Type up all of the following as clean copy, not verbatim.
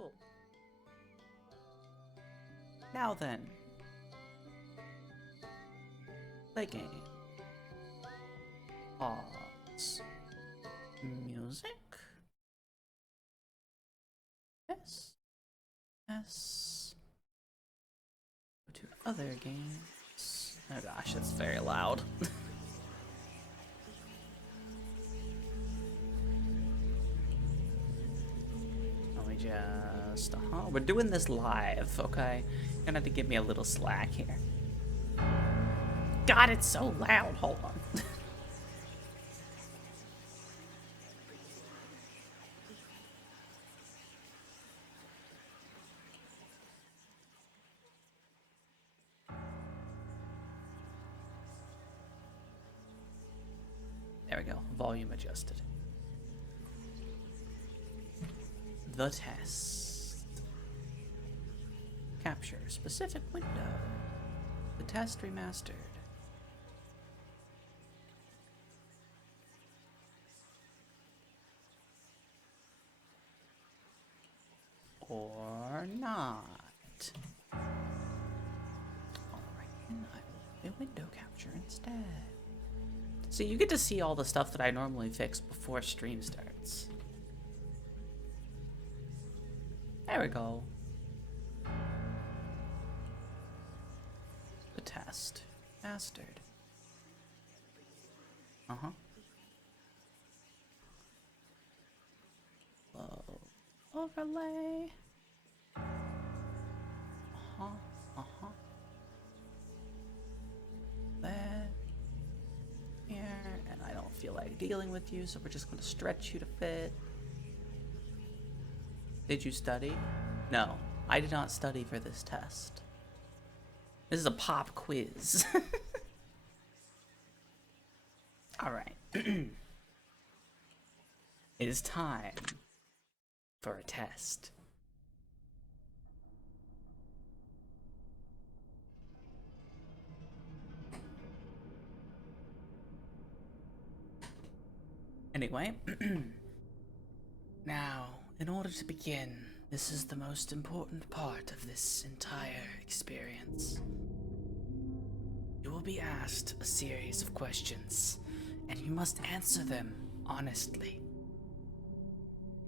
Cool. Now then. Play game. Pause. Music. Yes. Yes. Go to other games. Oh gosh, it's very loud. We're doing this live, okay? You're gonna have to give me a little slack here. God, it's so loud. Hold on. There we go. Volume adjusted. The test. Capture specific window. The test remastered. Or not. Alright, I will do window capture instead. So you get to see all the stuff that I normally fix before stream starts. There we go. The test. Mastered. Uh-huh. Low overlay. Uh-huh. Uh-huh. There. Here. And I don't feel like dealing with you, so we're just gonna stretch you to fit. Did you study? No, I did not study for this test. This is a pop quiz. Alright. It is time for a test. Anyway. Now, in order to begin, this is the most important part of this entire experience. You will be asked a series of questions, and you must answer them honestly.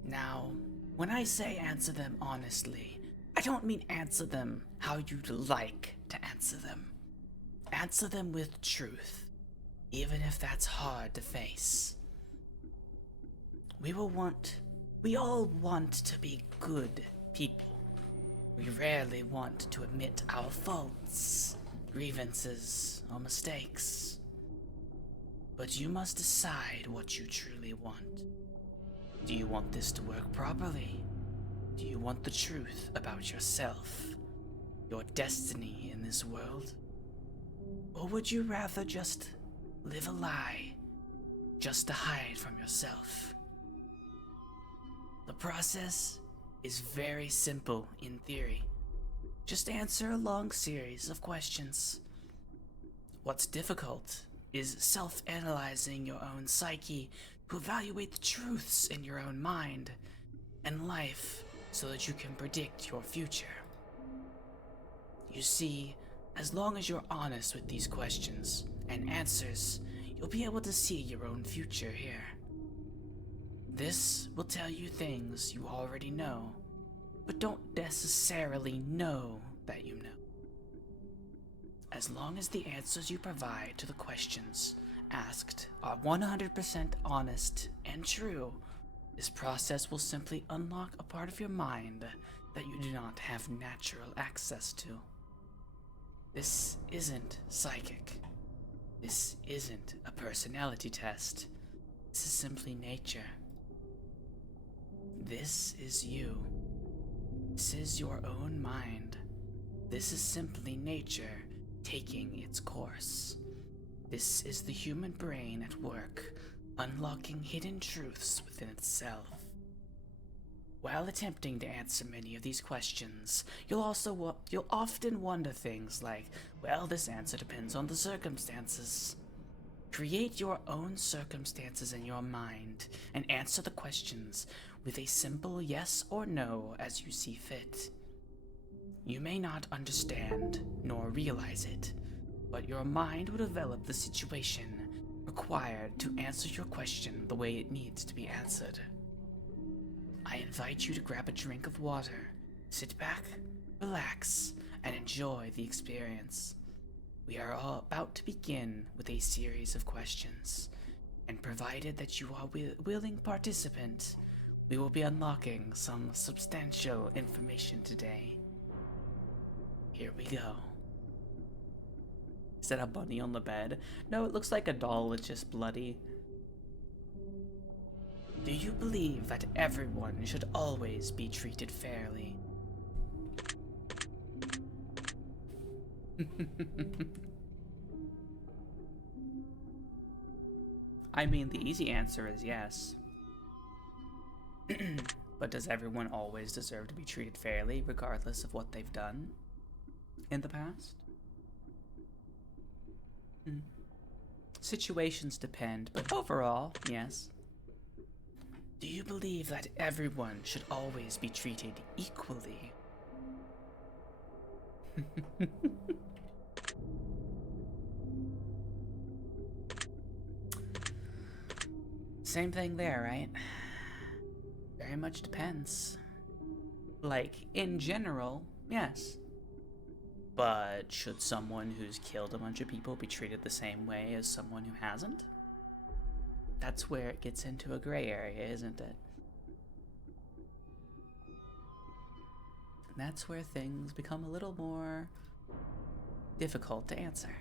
Now, when I say answer them honestly, I don't mean answer them how you'd like to answer them. Answer them with truth, even if that's hard to face. We all want to be good people. We rarely want to admit our faults, grievances, or mistakes. But you must decide what you truly want. Do you want this to work properly? Do you want the truth about yourself, your destiny in this world? Or would you rather just live a lie, just to hide from yourself? The process is very simple in theory. Just answer a long series of questions. What's difficult is self-analyzing your own psyche to evaluate the truths in your own mind and life so that you can predict your future. You see, as long as you're honest with these questions and answers, you'll be able to see your own future here. This will tell you things you already know, but don't necessarily know that you know. As long as the answers you provide to the questions asked are 100% honest and true, this process will simply unlock a part of your mind that you do not have natural access to. This isn't psychic. This isn't a personality test. This is simply nature. This is you. This is your own mind. This is simply nature taking its course. This is the human brain at work, unlocking hidden truths within itself. While attempting to answer many of these questions, you'll often wonder things like, well, this answer depends on the circumstances. Create your own circumstances in your mind and answer the questions with a simple yes or no as you see fit. You may not understand nor realize it, but your mind will develop the situation required to answer your question the way it needs to be answered. I invite you to grab a drink of water, sit back, relax, and enjoy the experience. We are all about to begin with a series of questions, and provided that you are a willing participant, we will be unlocking some substantial information today. Here we go. Is that a bunny on the bed? No, it looks like a doll, it's just bloody. Do you believe that everyone should always be treated fairly? I mean, the easy answer is yes. But does everyone always deserve to be treated fairly, regardless of what they've done in the past? Situations depend, but overall, yes. Do you believe that everyone should always be treated equally? Same thing there, right? Very much depends. Like, in general, yes. But should someone who's killed a bunch of people be treated the same way as someone who hasn't? That's where it gets into a gray area, isn't it? And that's where things become a little more difficult to answer.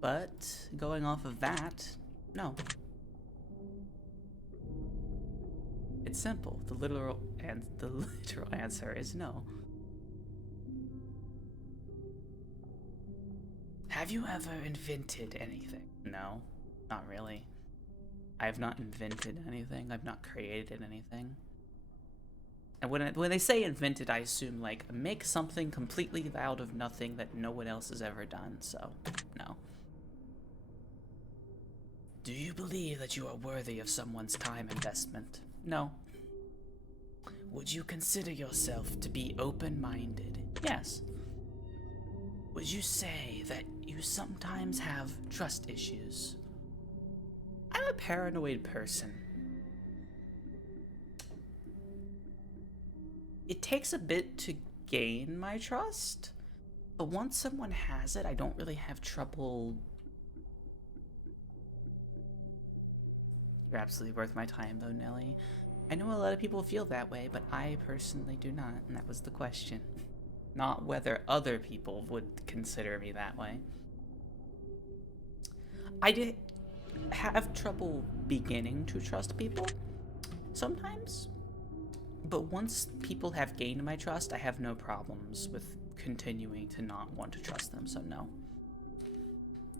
But going off of that, no. It's simple. The literal answer is no. Have you ever invented anything? No, not really. I have not invented anything. I've not created anything. And when they say invented, I assume like make something completely out of nothing that no one else has ever done. So, no. Do you believe that you are worthy of someone's time investment? No. Would you consider yourself to be open-minded? Yes. Would you say that you sometimes have trust issues? I'm a paranoid person. It takes a bit to gain my trust, but once someone has it, I don't really have trouble. You're absolutely worth my time, though, Nelly. I know a lot of people feel that way, but I personally do not, and that was the question. Not whether other people would consider me that way. I did have trouble beginning to trust people sometimes, but once people have gained my trust, I have no problems with continuing to not want to trust them, so no.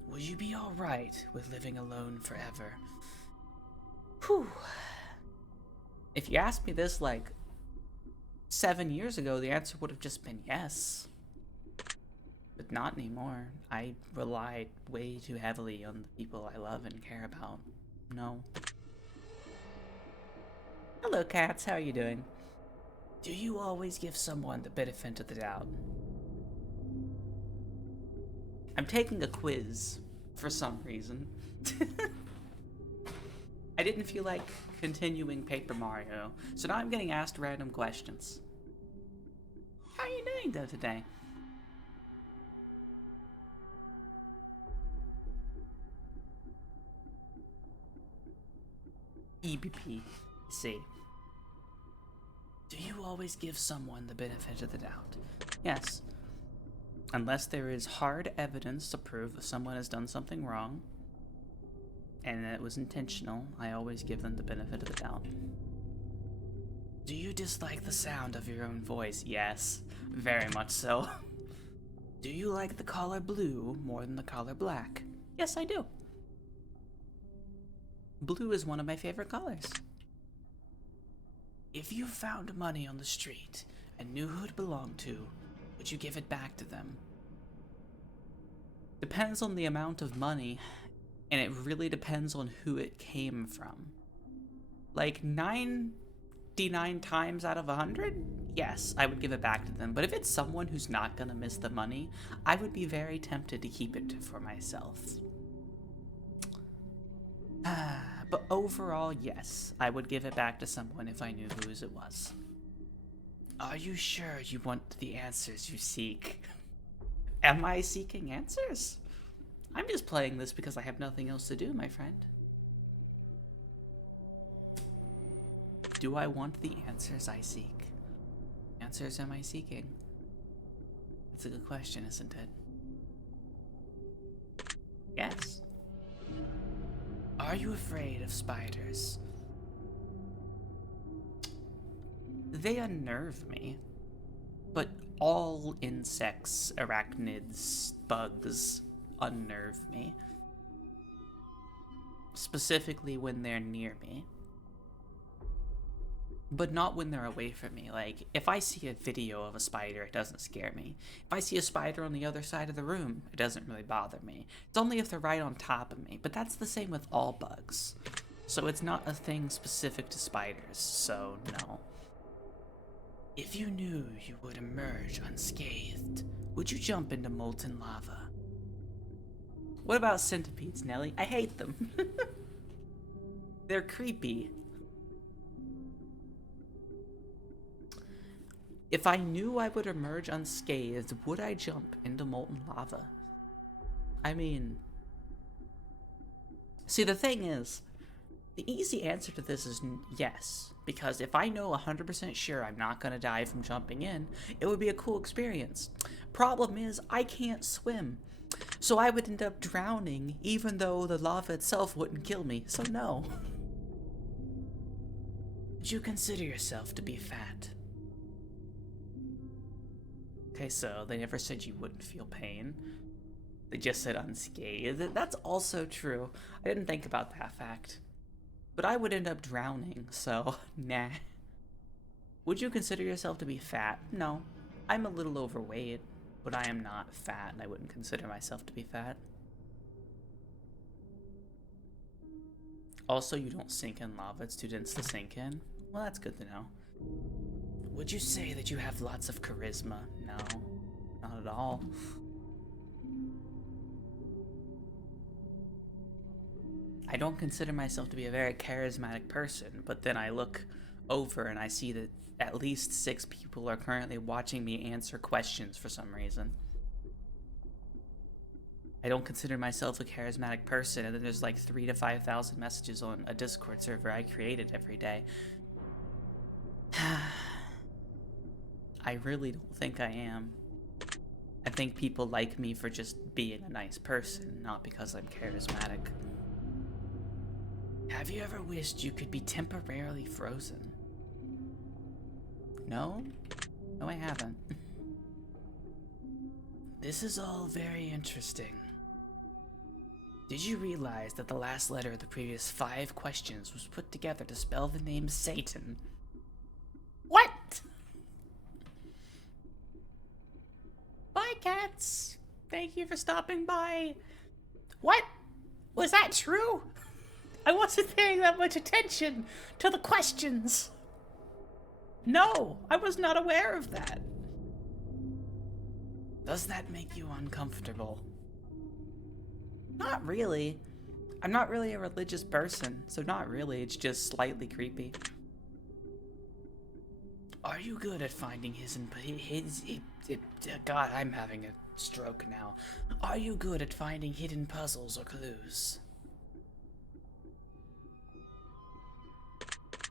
Would you be alright with living alone forever? Whew. If you asked me this like 7 years ago, the answer would have just been yes. But not anymore. I rely way too heavily on the people I love and care about. No. Hello, cats. How are you doing? Do you always give someone the benefit of the doubt? I'm taking a quiz for some reason. I didn't feel like continuing Paper Mario, so now I'm getting asked random questions. How are you doing though today? EBP. C. Do you always give someone the benefit of the doubt? Yes. Unless there is hard evidence to prove that someone has done something wrong, and that it was intentional, I always give them the benefit of the doubt. Do you dislike the sound of your own voice? Yes, very much so. Do you like the color blue more than the color black? Yes, I do. Blue is one of my favorite colors. If you found money on the street and knew who it belonged to, would you give it back to them? Depends on the amount of money, and it really depends on who it came from. like 99 times out of 100, yes, I would give it back to them. But if it's someone who's not gonna miss the money, I would be very tempted to keep it for myself. But overall, yes, I would give it back to someone if I knew whose it was. Are you sure you want the answers you seek? Am I seeking answers? I'm just playing this because I have nothing else to do, my friend. Do I want the answers I seek? Answers am I seeking? It's a good question, isn't it? Yes. Are you afraid of spiders? They unnerve me. But all insects, arachnids, bugs unnerve me. Specifically when they're near me. But not when they're away from me. Like, if I see a video of a spider, it doesn't scare me. If I see a spider on the other side of the room, it doesn't really bother me. It's only if they're right on top of me. But that's the same with all bugs. So it's not a thing specific to spiders, so no. If you knew you would emerge unscathed, would you jump into molten lava? What about centipedes, Nelly? I hate them. They're creepy. If I knew I would emerge unscathed, would I jump into molten lava? I mean... See, the thing is, the easy answer to this is yes. Because if I know 100% sure I'm not going to die from jumping in, it would be a cool experience. Problem is, I can't swim. So I would end up drowning, even though the lava itself wouldn't kill me, so no. Would you consider yourself to be fat? Okay, so they never said you wouldn't feel pain. They just said unscathed. That's also true. I didn't think about that fact. But I would end up drowning, so nah. Would you consider yourself to be fat? No. I'm a little overweight, but I am not fat, and I wouldn't consider myself to be fat. Also, you don't sink in lava. It's too dense to sink in. Well, that's good to know. Would you say that you have lots of charisma? No, not at all. I don't consider myself to be a very charismatic person, but then I look over and I see that at least 6 people are currently watching me answer questions for some reason. I don't consider myself a charismatic person, and then there's like 3,000 to 5,000 messages on a Discord server I created every day. I really don't think I am. I think people like me for just being a nice person, not because I'm charismatic. Have you ever wished you could be temporarily frozen? No? No, I haven't. This is all very interesting. Did you realize that the last letter of the previous 5 questions was put together to spell the name Satan? What? Bye, cats. Thank you for stopping by. What? Was that true? I wasn't paying that much attention to the questions. No, I was not aware of that. Does that make you uncomfortable? Not really. I'm not really a religious person, so not really. It's just slightly creepy. Are you good at finding God, I'm having a stroke now. Are you good at finding hidden puzzles or clues?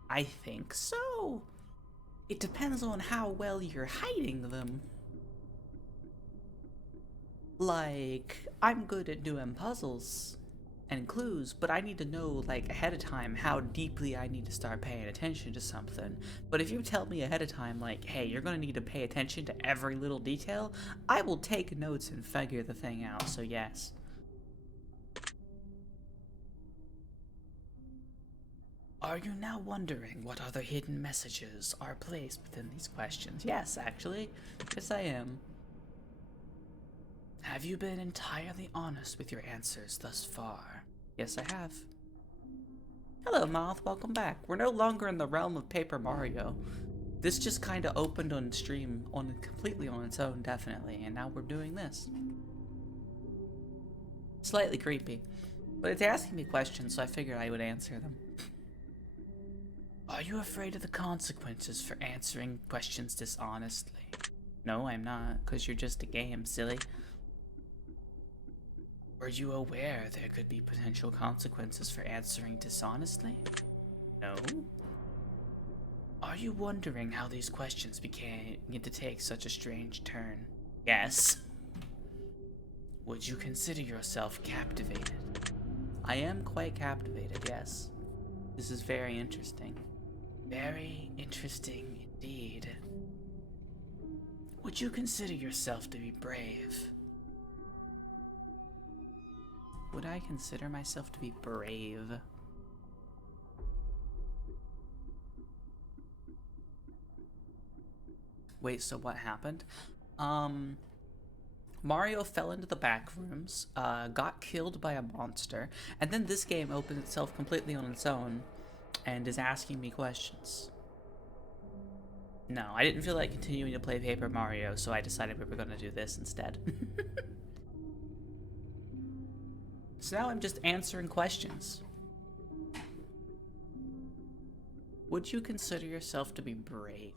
I think so. It depends on how well you're hiding them. Like, I'm good at doing puzzles and clues, but I need to know, like, ahead of time how deeply I need to start paying attention to something. But if you tell me ahead of time, like, hey, you're gonna need to pay attention to every little detail, I will take notes and figure the thing out, so yes. Are you now wondering what other hidden messages are placed within these questions? Yes, actually. Yes, I am. Have you been entirely honest with your answers thus far? Yes, I have. Hello, Moth. Welcome back. We're no longer in the realm of Paper Mario. This just kind of opened on stream completely on its own, definitely, and now we're doing this. Slightly creepy, but it's asking me questions, so I figured I would answer them. Are you afraid of the consequences for answering questions dishonestly? No, I'm not, because you're just a game, silly. Were you aware there could be potential consequences for answering dishonestly? No. Are you wondering how these questions began to take such a strange turn? Yes. Would you consider yourself captivated? I am quite captivated, yes. This is very interesting. Very interesting indeed. Would you consider yourself to be brave? Would I consider myself to be brave? Wait, so what happened? Mario fell into the back rooms, got killed by a monster, and then this game opened itself completely on its own and is asking me questions. No, I didn't feel like continuing to play Paper Mario, so I decided we were going to do this instead. So now I'm just answering questions. Would you consider yourself to be brave?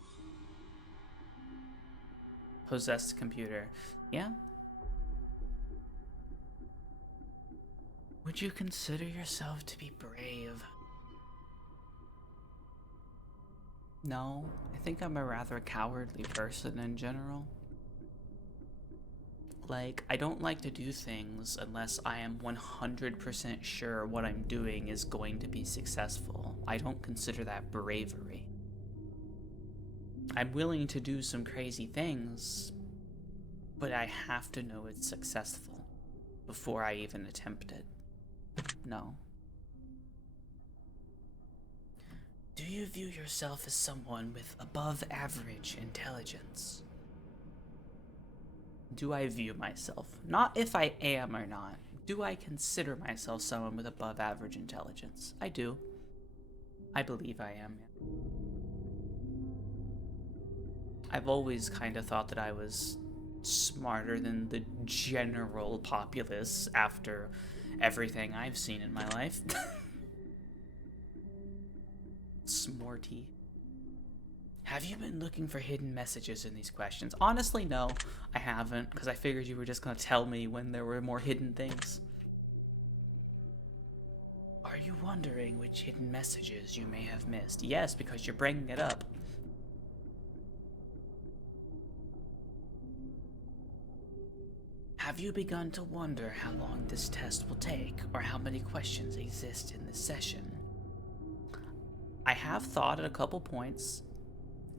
Possessed computer. Yeah? Would you consider yourself to be brave? No, I think I'm a rather cowardly person in general. Like, I don't like to do things unless I am 100% sure what I'm doing is going to be successful. I don't consider that bravery. I'm willing to do some crazy things, but I have to know it's successful before I even attempt it. No. Do you view yourself as someone with above average intelligence? Do I view myself? Not if I am or not. Do I consider myself someone with above average intelligence? I do. I believe I am. I've always kind of thought that I was smarter than the general populace after everything I've seen in my life. Smarty. Have you been looking for hidden messages in these questions? Honestly, no, I haven't, because I figured you were just going to tell me when there were more hidden things. Are you wondering which hidden messages you may have missed? Yes, because you're bringing it up. Have you begun to wonder how long this test will take, or how many questions exist in this session? I have thought at a couple points.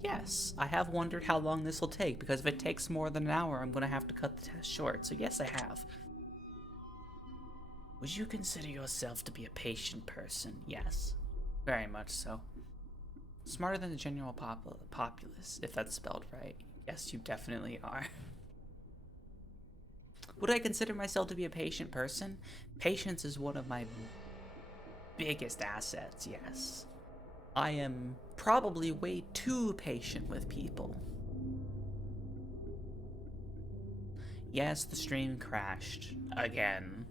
Yes, I have wondered how long this will take, because if it takes more than an hour, I'm going to have to cut the test short. So yes, I have. Would you consider yourself to be a patient person? Yes, very much so. Smarter than the general populace, if that's spelled right. Yes, you definitely are. Would I consider myself to be a patient person? Patience is one of my biggest assets, yes. I am probably way too patient with people. Yes, the stream crashed again.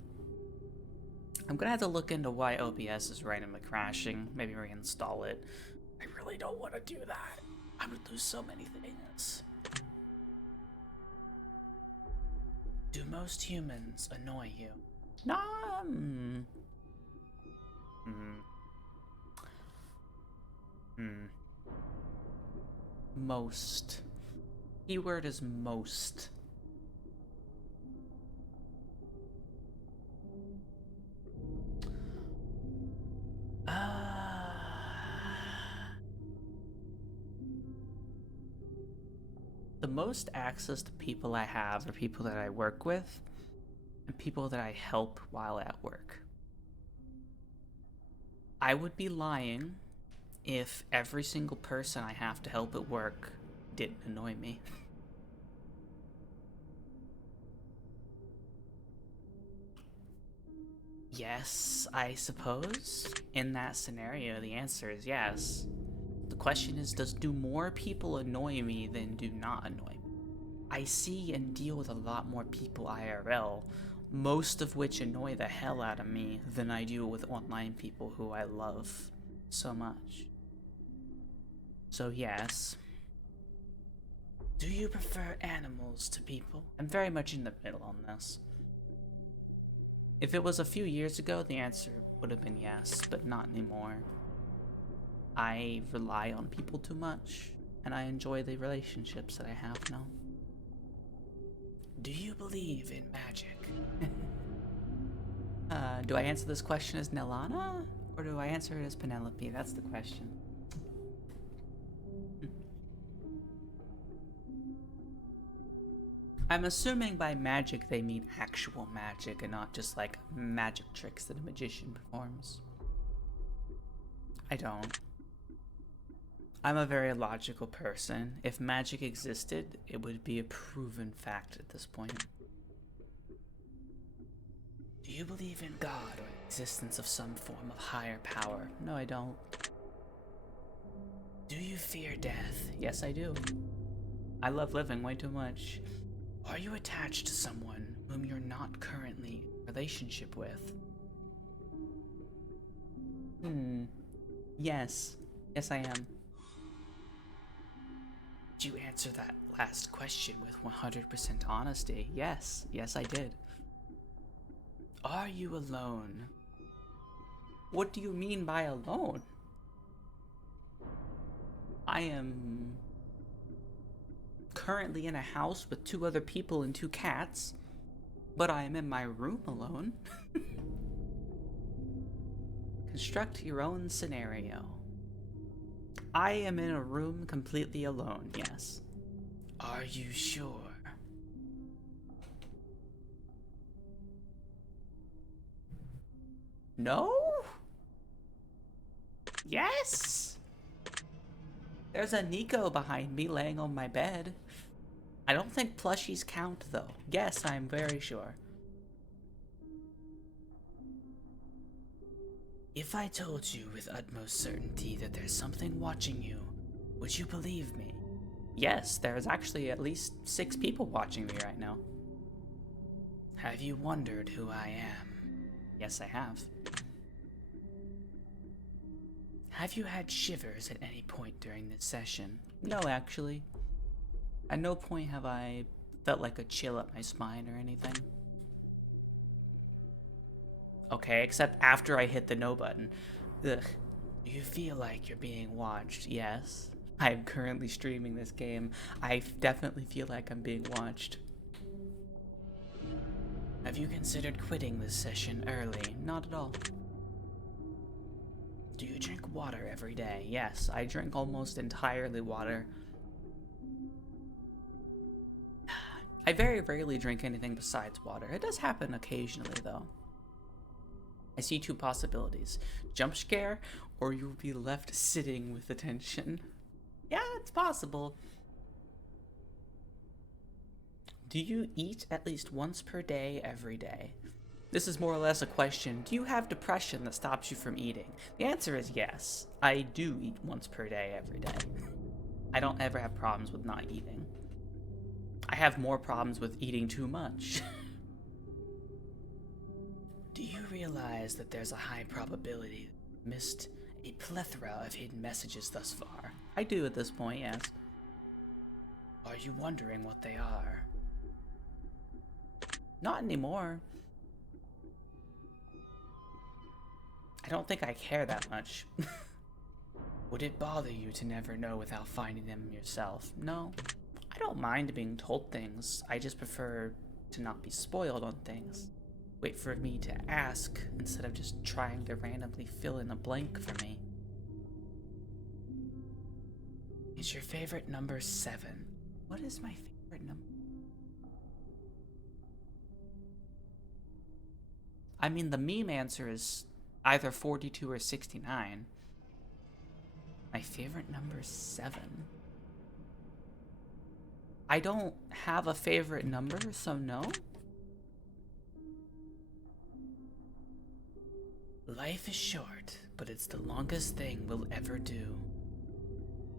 I'm gonna have to look into why OBS is randomly crashing. Maybe reinstall it. I really don't want to do that. I would lose so many things. Do most humans annoy you? Most. Keyword is most. The most access to people I have are people that I work with and people that I help while at work. I would be lying if every single person I have to help at work didn't annoy me. Yes, I suppose. In that scenario, the answer is yes. The question is, do more people annoy me than do not annoy me? I see and deal with a lot more people IRL, most of which annoy the hell out of me, than I do with online people who I love so much. So yes. Do you prefer animals to people? I'm very much in the middle on this. If it was a few years ago, the answer would have been yes, but not anymore. I rely on people too much, and I enjoy the relationships that I have now. Do you believe in magic? Do I answer this question as Nelana, or do I answer it as Penelope? That's the question. I'm assuming by magic they mean actual magic and not just like magic tricks that a magician performs. I don't. I'm a very logical person. If magic existed, it would be a proven fact at this point. Do you believe in God or the existence of some form of higher power? No, I don't. Do you fear death? Yes, I do. I love living way too much. Are you attached to someone whom you're not currently in a relationship with? Yes. Yes, I am. Did you answer that last question with 100% honesty? Yes. Yes, I did. Are you alone? What do you mean by alone? I am currently in a house with 2 other people and 2 cats, but I am in my room alone. Construct your own scenario. I am in a room completely alone, yes. Are you sure? No? Yes? There's a Nico behind me laying on my bed. I don't think plushies count, though. Yes, I'm very sure. If I told you with utmost certainty that there's something watching you, would you believe me? Yes, there's actually at least 6 people watching me right now. Have you wondered who I am? Yes, I have. Have you had shivers at any point during this session? No, actually. At no point have I felt like a chill up my spine or anything. Okay, except after I hit the no button. Ugh. Do you feel like you're being watched? Yes. I'm currently streaming this game. I definitely feel like I'm being watched. Have you considered quitting this session early? Not at all. Do you drink water every day? Yes, I drink almost entirely water. I very rarely drink anything besides water. It does happen occasionally, though. I see 2 possibilities. Jump scare, or you'll be left sitting with attention. Yeah, it's possible. Do you eat at least once per day every day? This is more or less a question. Do you have depression that stops you from eating? The answer is yes. I do eat once per day every day. I don't ever have problems with not eating. I have more problems with eating too much. Do you realize that there's a high probability you missed a plethora of hidden messages thus far? I do at this point, yes. Are you wondering what they are? Not anymore. I don't think I care that much. Would it bother you to never know without finding them yourself? No. I don't mind being told things. I just prefer to not be spoiled on things. Wait for me to ask instead of just trying to randomly fill in a blank for me. Is your favorite number 7? What is my favorite number? I mean, the meme answer is either 42 or 69. My favorite number 7. I don't have a favorite number, so no. Life is short, but it's the longest thing we'll ever do.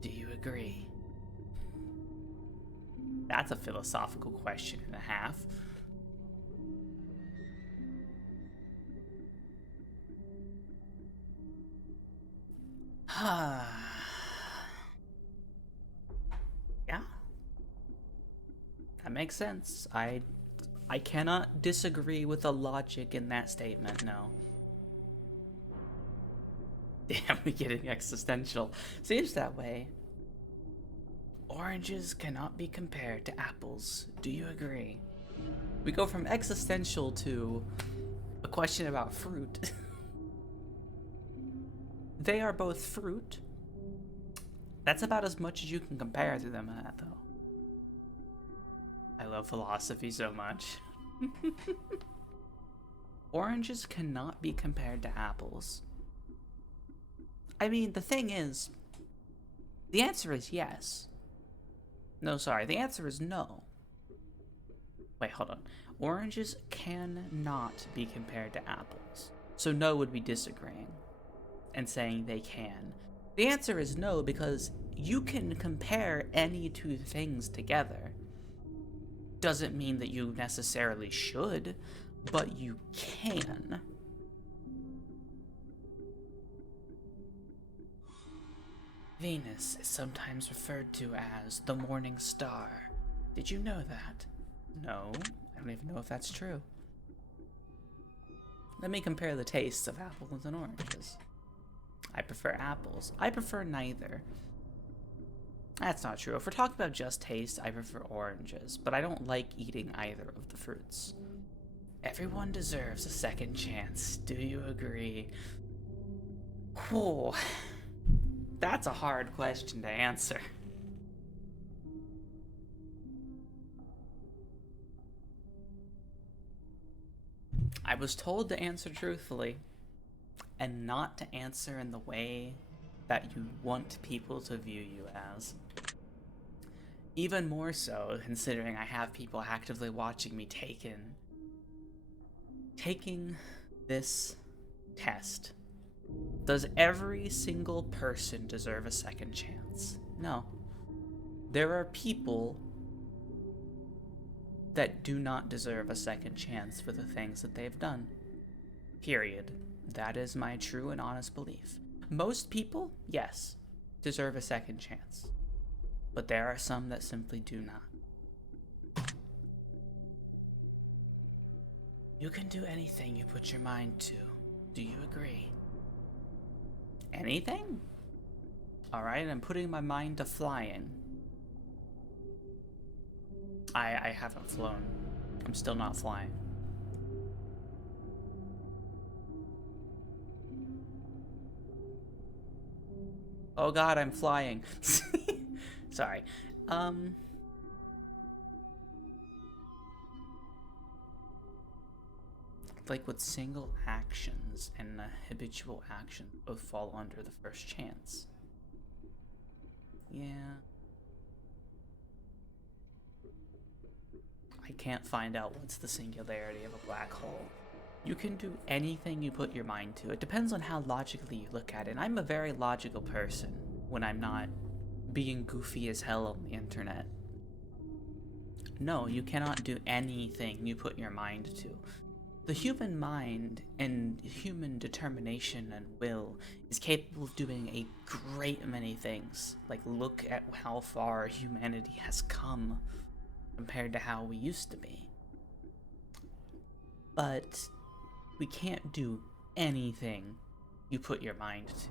Do you agree? That's a philosophical question and a half. Yeah. That makes sense. I cannot disagree with the logic in that statement, no. Damn, we're getting existential. Seems that way. Oranges cannot be compared to apples. Do you agree? We go from existential to a question about fruit. They are both fruit. That's about as much as you can compare to them at, though. I love philosophy so much. Oranges cannot be compared to apples. I mean, the thing is, the answer is yes. No, sorry, the answer is no. Wait, hold on. Oranges cannot be compared to apples. So no would be disagreeing and saying they can. The answer is no, because you can compare any two things together. Doesn't mean that you necessarily should, but you can. Venus is sometimes referred to as the morning star. Did you know that? No, I don't even know if that's true. Let me compare the tastes of apples and oranges. I prefer apples. I prefer neither. That's not true. If we're talking about just taste, I prefer oranges, but I don't like eating either of the fruits. Everyone deserves a second chance. Do you agree? Whew. That's a hard question to answer. I was told to answer truthfully and not to answer in the way that you want people to view you as. Even more so, considering I have people actively watching me taking this test. Does every single person deserve a second chance? No. There are people that do not deserve a second chance for the things that they've done. Period. That is my true and honest belief. Most people, yes, deserve a second chance. But there are some that simply do not. You can do anything you put your mind to. Do you agree? Anything? Alright, I'm putting my mind to flying. I haven't flown. I'm still not flying. Oh god, I'm flying. Sorry. Like with single actions and habitual action both fall under the first chance. Yeah. I can't find out what's the singularity of a black hole. You can do anything you put your mind to. It depends on how logically you look at it. And I'm a very logical person when I'm not being goofy as hell on the internet. No, you cannot do anything you put your mind to. The human mind and human determination and will is capable of doing a great many things. Like, look at how far humanity has come compared to how we used to be. But we can't do anything you put your mind to.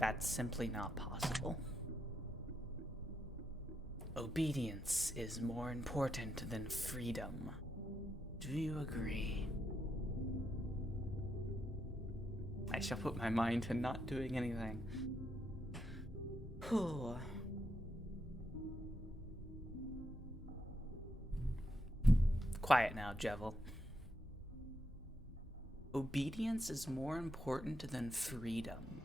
That's simply not possible. Obedience is more important than freedom. Do you agree? I shall put my mind to not doing anything. Whew. Quiet now, Jevil. Obedience is more important than freedom.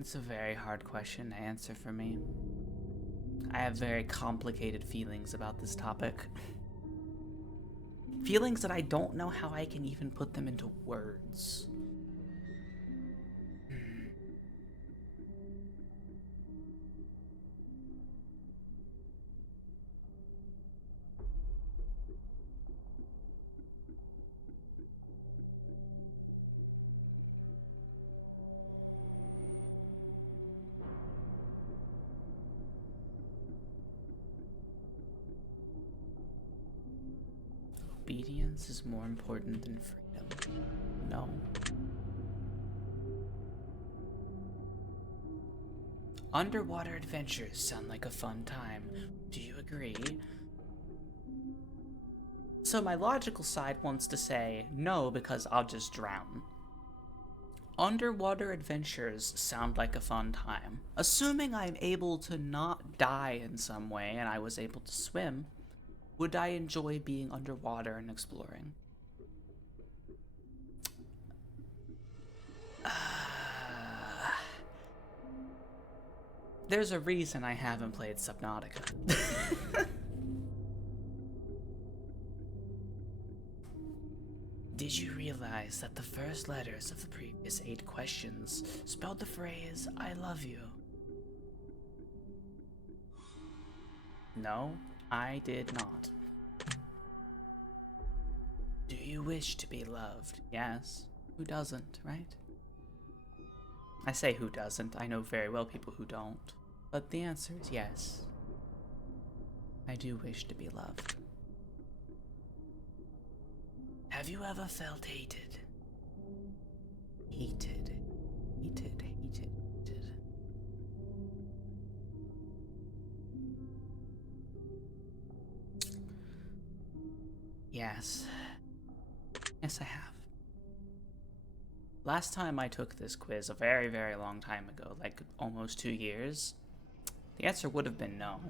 It's a very hard question to answer for me. I have very complicated feelings about this topic. Feelings that I don't know how I can even put them into words. Obedience is more important than freedom. No. Underwater adventures sound like a fun time. Do you agree? So my logical side wants to say no because I'll just drown. Underwater adventures sound like a fun time. Assuming I'm able to not die in some way and I was able to swim, would I enjoy being underwater and exploring? There's a reason I haven't played Subnautica. Did you realize that the first letters of the previous 8 questions spelled the phrase, I love you? No, I did not. Do you wish to be loved? Yes. Who doesn't, right? I say who doesn't, I know very well people who don't. But the answer is yes. I do wish to be loved. Have you ever felt hated? Hated. Hated, hated, hated. Yes. Yes, I have. Last time I took this quiz, a very, very long time ago, like almost 2 years, the answer would have been no.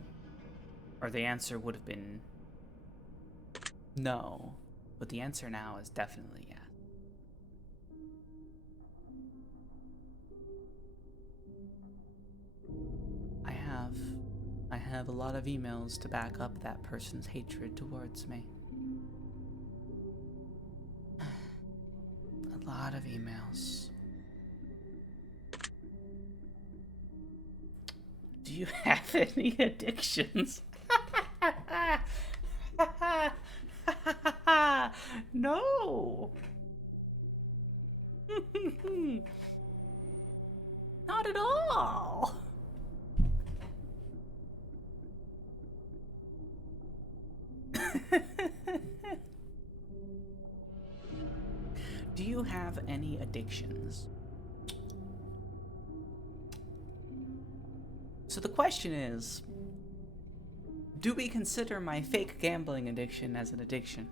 Or the answer would have been no. But the answer now is definitely yes. I have a lot of emails to back up that person's hatred towards me. A lot of emails. Do you have any addictions? No. Not at all. Do you have any addictions? So the question is, do we consider my fake gambling addiction as an addiction?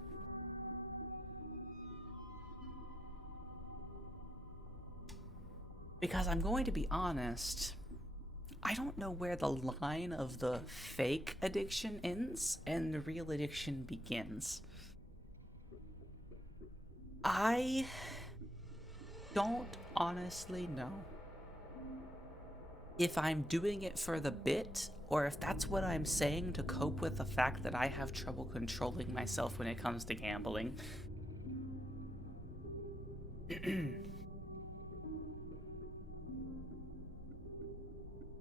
Because I'm going to be honest, I don't know where the line of the fake addiction ends and the real addiction begins. I don't honestly know if I'm doing it for the bit or if that's what I'm saying to cope with the fact that I have trouble controlling myself when it comes to gambling.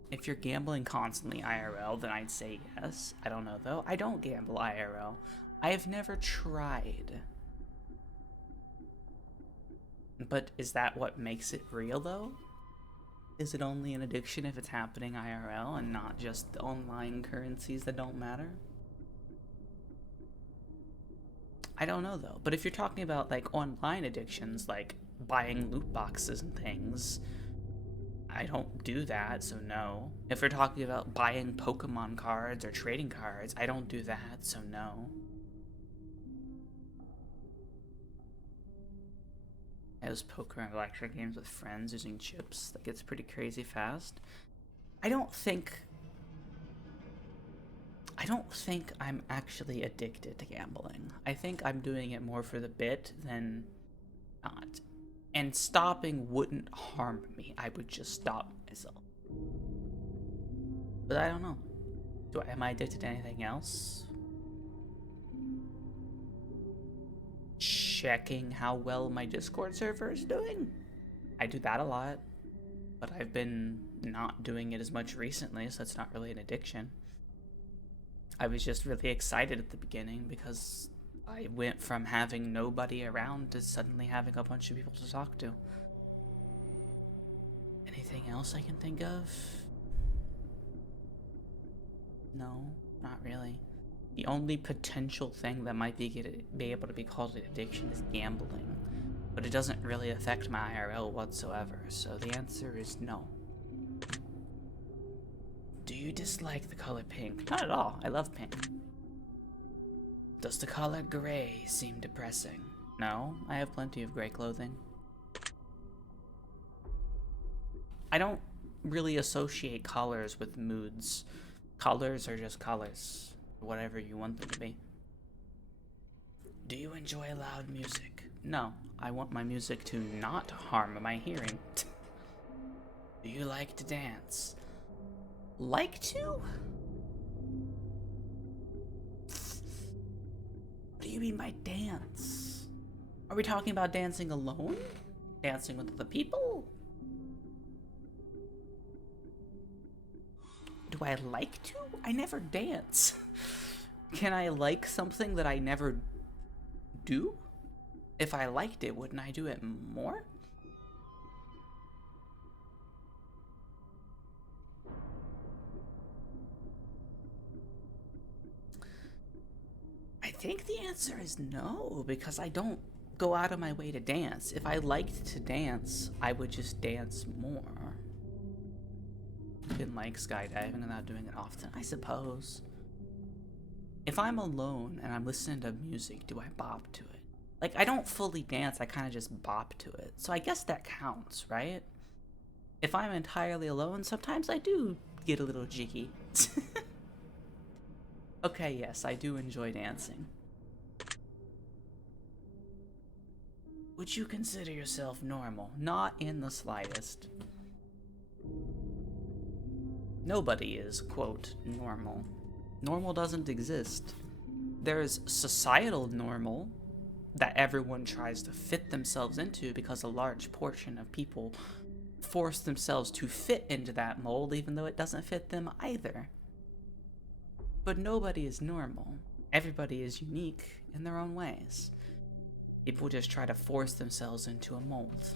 If you're gambling constantly IRL, then I'd say yes. I don't know though. I don't gamble IRL. I have never tried. But is that what makes it real though? Is it only an addiction if it's happening IRL and not just the online currencies that don't matter? I don't know though. But if you're talking about like online addictions, like buying loot boxes and things, I don't do that, so no. If we're talking about buying Pokemon cards or trading cards, I don't do that, so no. I was poker and electric games with friends using chips. That gets pretty crazy fast. I don't think I'm actually addicted to gambling. I think I'm doing it more for the bit than not. And stopping wouldn't harm me. I would just stop myself. But I don't know. Am I addicted to anything else? Checking how well my Discord server is doing. I do that a lot, but I've been not doing it as much recently, so that's not really an addiction. I was just really excited at the beginning because I went from having nobody around to suddenly having a bunch of people to talk to. Anything else I can think of? No, not really. The only potential thing that might be able to be called an addiction is gambling, but it doesn't really affect my IRL whatsoever, so the answer is no. Do you dislike the color pink? Not at all. I love pink. Does the color gray seem depressing? No, I have plenty of gray clothing. I don't really associate colors with moods. Colors are just colors. Whatever you want them to be. Do you enjoy loud music? No, I want my music to not harm my hearing. Do you like to dance? Like to? What do you mean by dance? Are we talking about dancing alone? Dancing with other people? Do I like to? I never dance. Can I like something that I never do? If I liked it, wouldn't I do it more? I think the answer is no, because I don't go out of my way to dance. If I liked to dance, I would just dance more. I didn't like skydiving without doing it often, I suppose. If I'm alone and I'm listening to music, do I bop to it? Like, I don't fully dance, I kind of just bop to it. So I guess that counts, right? If I'm entirely alone, sometimes I do get a little jiggy. Okay, yes, I do enjoy dancing. Would you consider yourself normal? Not in the slightest. Nobody is, quote, normal. Normal doesn't exist. There's societal normal that everyone tries to fit themselves into because a large portion of people force themselves to fit into that mold even though it doesn't fit them either. But nobody is normal. Everybody is unique in their own ways. People just try to force themselves into a mold.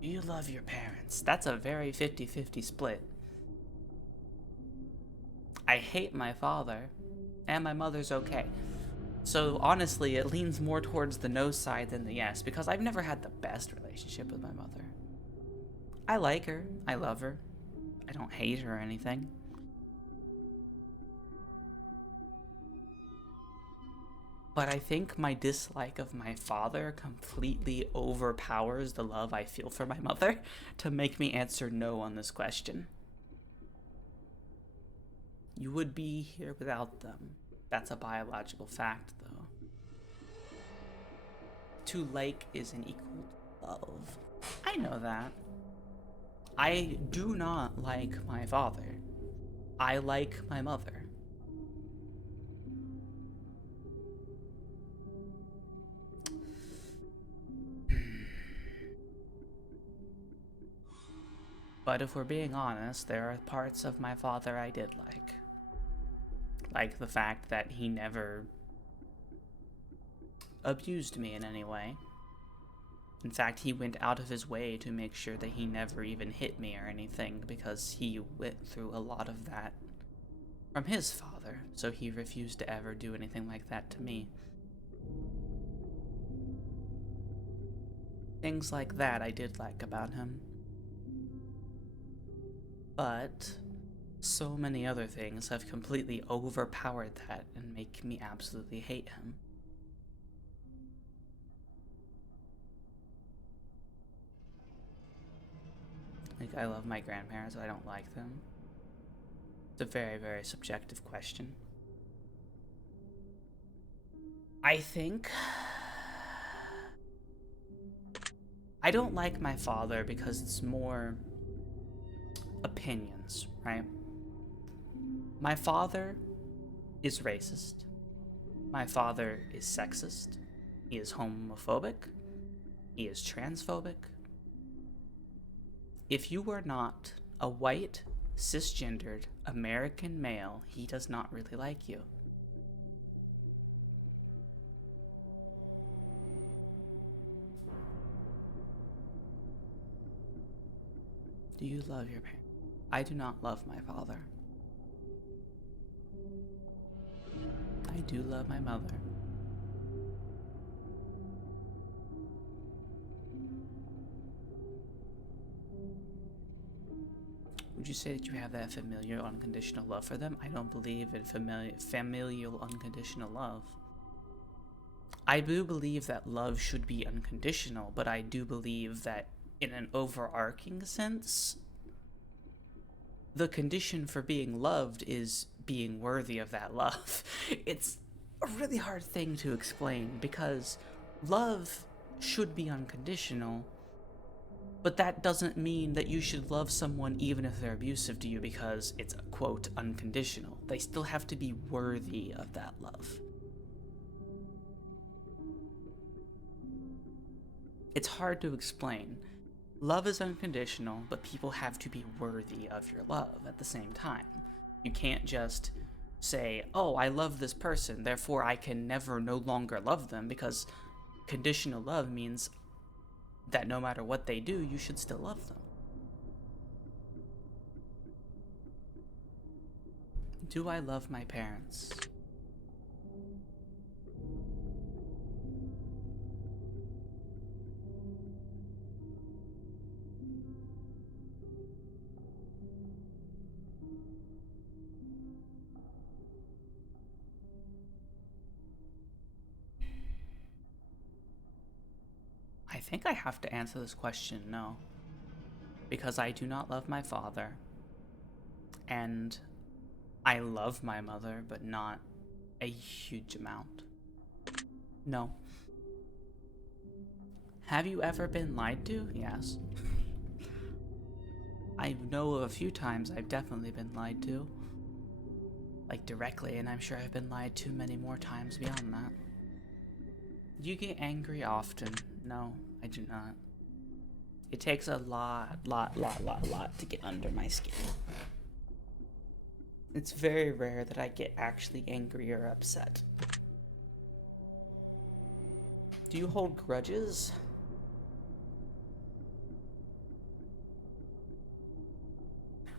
Do you love your parents? That's a very 50-50 split. I hate my father, and my mother's okay. So honestly, it leans more towards the no side than the yes, because I've never had the best relationship with my mother. I like her. I love her. I don't hate her or anything. But I think my dislike of my father completely overpowers the love I feel for my mother to make me answer no on this question. You would be here without them. That's a biological fact, though. To like isn't equal to love. I know that. I do not like my father. I like my mother. But if we're being honest, there are parts of my father I did like. Like the fact that he never abused me in any way. In fact, he went out of his way to make sure that he never even hit me or anything because he went through a lot of that from his father, so he refused to ever do anything like that to me. Things like that I did like about him. But so many other things have completely overpowered that and make me absolutely hate him. Like, I love my grandparents, but I don't like them. It's a very, very subjective question. I think I don't like my father because it's more opinions, right? My father is racist. My father is sexist. He is homophobic. He is transphobic. If you are not a white, cisgendered American male, he does not really like you. Do you love your parents? I do not love my father. I do love my mother. Would you say that you have that familial unconditional love for them? I don't believe in familial unconditional love. I do believe that love should be unconditional, but I do believe that in an overarching sense, the condition for being loved is being worthy of that love. It's a really hard thing to explain because love should be unconditional, but that doesn't mean that you should love someone even if they're abusive to you because it's, quote, unconditional. They still have to be worthy of that love. It's hard to explain. Love is unconditional, but people have to be worthy of your love at the same time. You can't just say, oh, I love this person, therefore I can never no longer love them, because conditional love means that no matter what they do, you should still love them. Do I love my parents? I think I have to answer this question no. Because I do not love my father. And I love my mother, but not a huge amount. No. Have you ever been lied to? Yes. I know of a few times I've definitely been lied to. Like directly, and I'm sure I've been lied to many more times beyond that. Do you get angry often? No, I do not. It takes a lot to get under my skin. It's very rare that I get actually angry or upset. Do you hold grudges?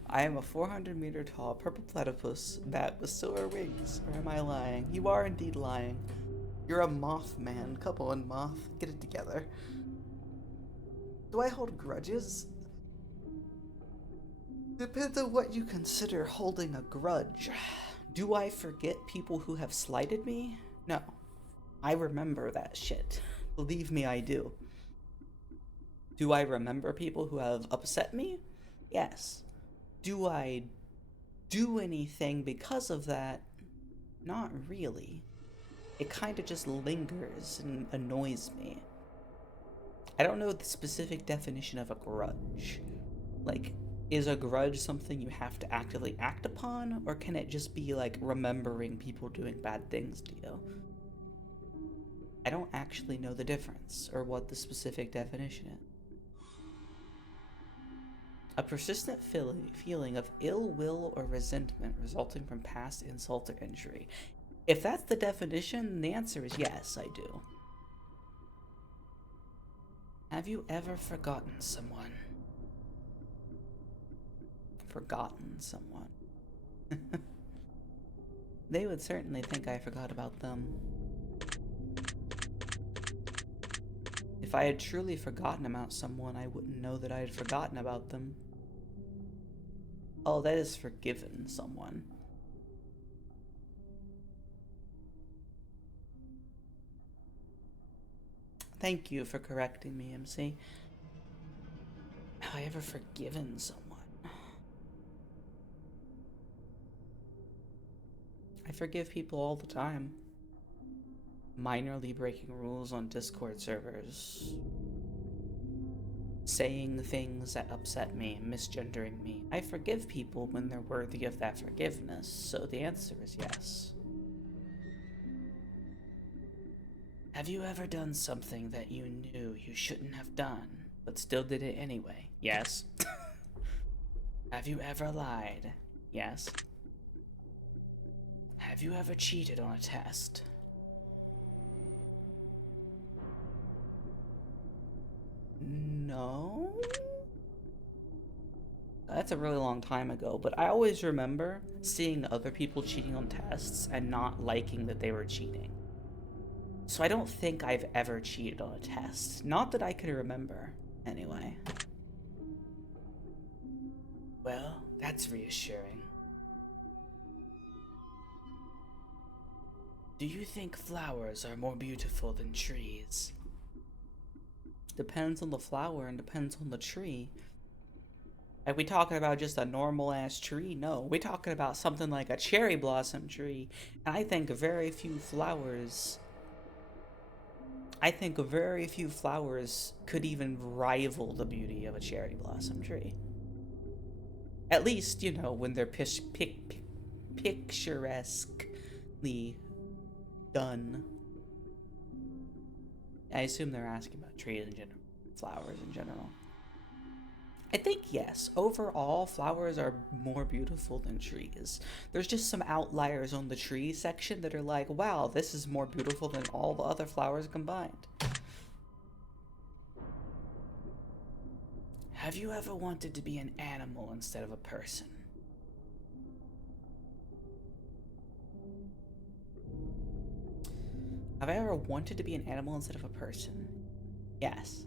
I am a 400-meter tall purple platypus bat with silver wings. Or am I lying? You are indeed lying. You're a Mothman. Come on, Moth. Get it together. Do I hold grudges? Depends on what you consider holding a grudge. Do I forget people who have slighted me? No. I remember that shit. Believe me, I do. Do I remember people who have upset me? Yes. Do I do anything because of that? Not really. It kind of just lingers and annoys me. I don't know the specific definition of a grudge. Like, is a grudge something you have to actively act upon, or can it just be like remembering people doing bad things to you? I don't actually know the difference or what the specific definition is. A persistent feeling of ill will or resentment resulting from past insult or injury. If that's the definition, the answer is yes, I do. Have you ever forgotten someone? Forgotten someone. They would certainly think I forgot about them. If I had truly forgotten about someone, I wouldn't know that I had forgotten about them. Oh, that is forgiven someone. Thank you for correcting me, MC. Have I ever forgiven someone? I forgive people all the time. Minorly breaking rules on Discord servers. saying things that upset me, misgendering me. I forgive people when they're worthy of that forgiveness, so the answer is yes. Have you ever done something that you knew you shouldn't have done, but still did it anyway? Yes. Have you ever lied? Yes. Have you ever cheated on a test? No? That's a really long time ago, but I always remember seeing other people cheating on tests and not liking that they were cheating. So I don't think I've ever cheated on a test. Not that I can remember, anyway. Well, that's reassuring. Do you think flowers are more beautiful than trees? Depends on the flower and depends on the tree. Are we talking about just a normal ass tree? No, we're talking about something like a cherry blossom tree. And I think very few flowers could even rival the beauty of a cherry blossom tree. At least, you know, when they're picturesquely done. I assume they're asking about trees in general, flowers in general. I think yes, overall, flowers are more beautiful than trees. There's just some outliers on the tree section that are like, wow, this is more beautiful than all the other flowers combined. Have you ever wanted to be an animal instead of a person? Have I ever wanted to be an animal instead of a person? Yes.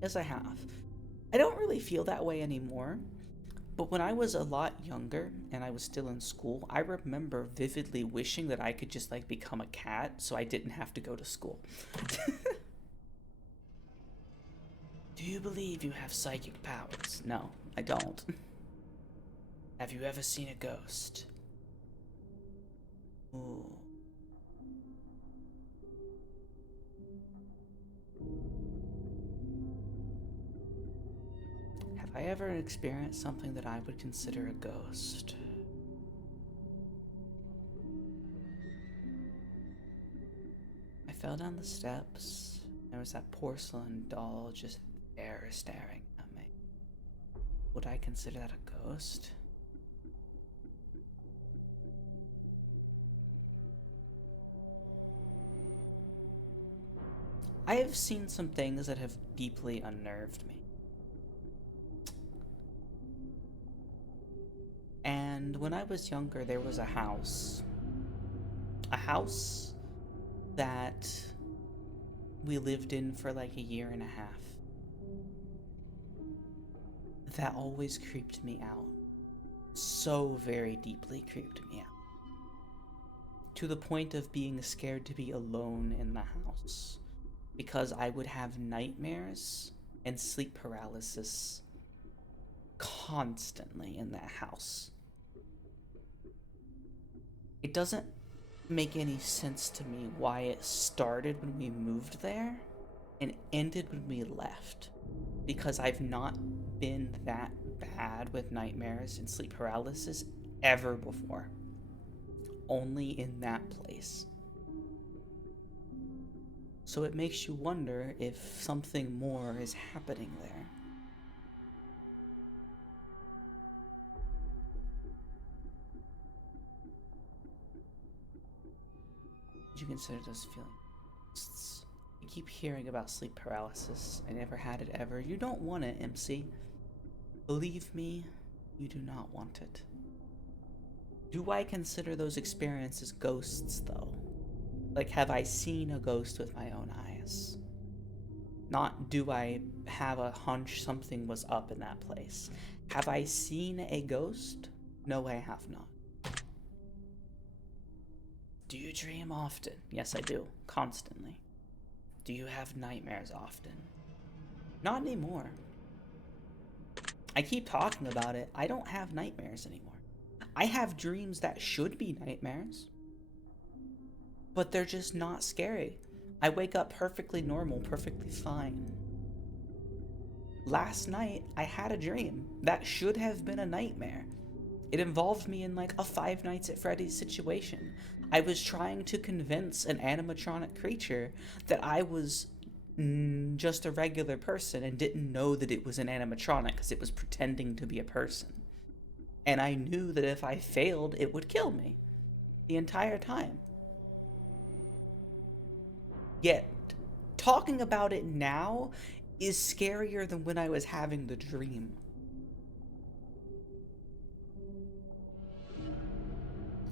Yes, I have. I don't really feel that way anymore, but when I was a lot younger and I was still in school, I remember vividly wishing that I could just like become a cat so I didn't have to go to school. Do you believe you have psychic powers? No, I don't. Have you ever seen a ghost? Ooh. Have I ever experienced something that I would consider a ghost? I fell down the steps. There was that porcelain doll just there staring at me. Would I consider that a ghost? I have seen some things that have deeply unnerved me. And when I was younger, there was a house. A house that we lived in for like a year and a half. That always creeped me out. So very deeply creeped me out. To the point of being scared to be alone in the house. Because I would have nightmares and sleep paralysis constantly in that house. It doesn't make any sense to me why it started when we moved there and ended when we left. Because I've not been that bad with nightmares and sleep paralysis ever before. Only in that place. So it makes you wonder if something more is happening there. Would you consider those feelings? I keep hearing about sleep paralysis. I never had it ever. You don't want it, MC. Believe me, you do not want it. Do I consider those experiences ghosts, though? Like, have I seen a ghost with my own eyes? Not do I have a hunch something was up in that place. Have I seen a ghost? No, I have not. Do you dream often? Yes, I do. Constantly. Do you have nightmares often? Not anymore. I keep talking about it. I don't have nightmares anymore. I have dreams that should be nightmares, but they're just not scary. I wake up perfectly normal, perfectly fine. last night I had a dream that should have been a nightmare. It involved me in like a Five Nights at Freddy's situation. I was trying to convince an animatronic creature that I was just a regular person and didn't know that it was an animatronic because it was pretending to be a person. And I knew that if I failed, it would kill me the entire time. Yet, talking about it now is scarier than when I was having the dream.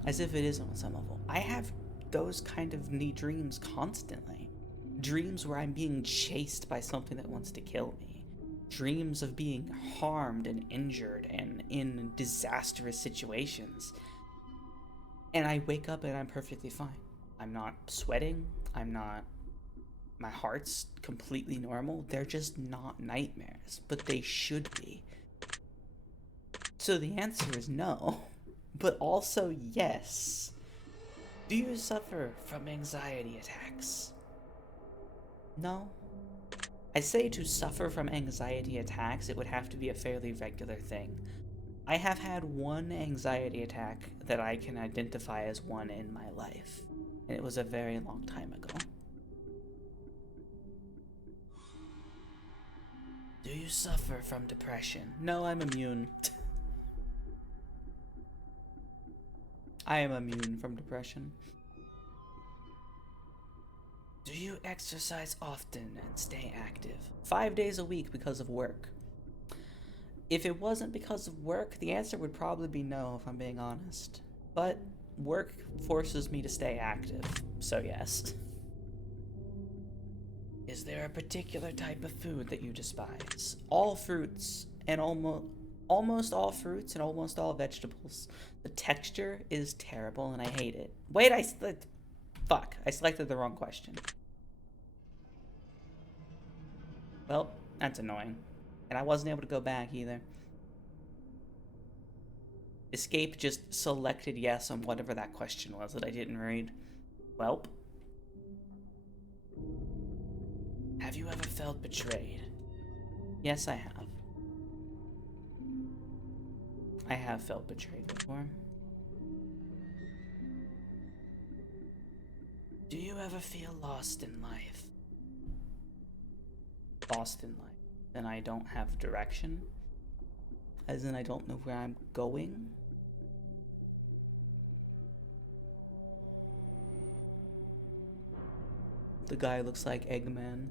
As if it is on some level. I have those kind of neat dreams constantly. Dreams where I'm being chased by something that wants to kill me. Dreams of being harmed and injured and in disastrous situations. And I wake up and I'm perfectly fine. I'm not sweating. My heart's completely normal. They're just not nightmares, but they should be. So the answer is no, but also yes. Do you suffer from anxiety attacks? No. I say to suffer from anxiety attacks, it would have to be a fairly regular thing. I have had one anxiety attack that I can identify as one in my life, and it was a very long time ago. Do you suffer from depression? No, I'm immune. I am immune from depression. Do you exercise often and stay active? 5 days a week because of work. If it wasn't because of work, the answer would probably be no, if I'm being honest. But work forces me to stay active, so yes. Is there a particular type of food that you despise? All fruits and almost all fruits and almost all vegetables. The texture is terrible and I hate it. Wait, I selected the wrong question. Well, that's annoying. And I wasn't able to go back either. Escape just selected yes on whatever that question was that I didn't read. Welp. Have you ever felt betrayed? Yes, I have. I have felt betrayed before. Do you ever feel lost in life? Lost in life. Then I don't have direction? As in I don't know where I'm going? The guy looks like Eggman.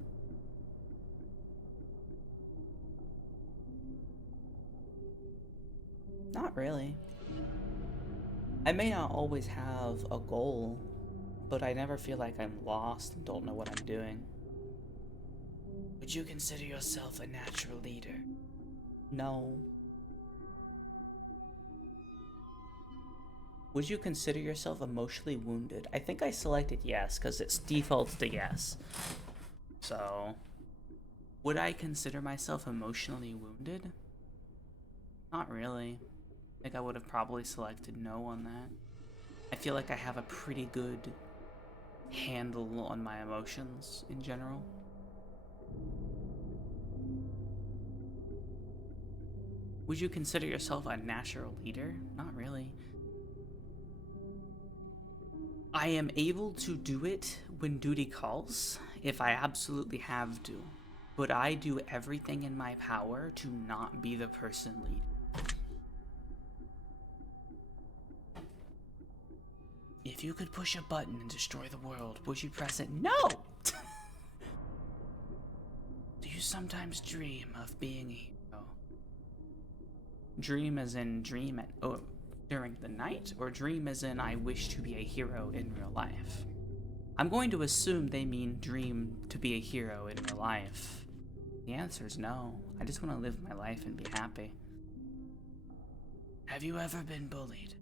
Not really. I may not always have a goal, but I never feel like I'm lost and don't know what I'm doing. Would you consider yourself a natural leader? No. Would you consider yourself emotionally wounded? I think I selected yes, because it's defaults to yes. So, would I consider myself emotionally wounded? Not really. I think I would have probably selected no on that. I feel like I have a pretty good handle on my emotions in general. Would you consider yourself a natural leader? Not really. I am able to do it when duty calls, if I absolutely have to. But I do everything in my power to not be the person leading. If you could push a button and destroy the world, would you press it? No! Do you sometimes dream of being a hero? Dream as in dream at during the night, or dream as in I wish to be a hero in real life? I'm going to assume they mean dream to be a hero in real life. The answer is no. I just want to live my life and be happy. Have you ever been bullied?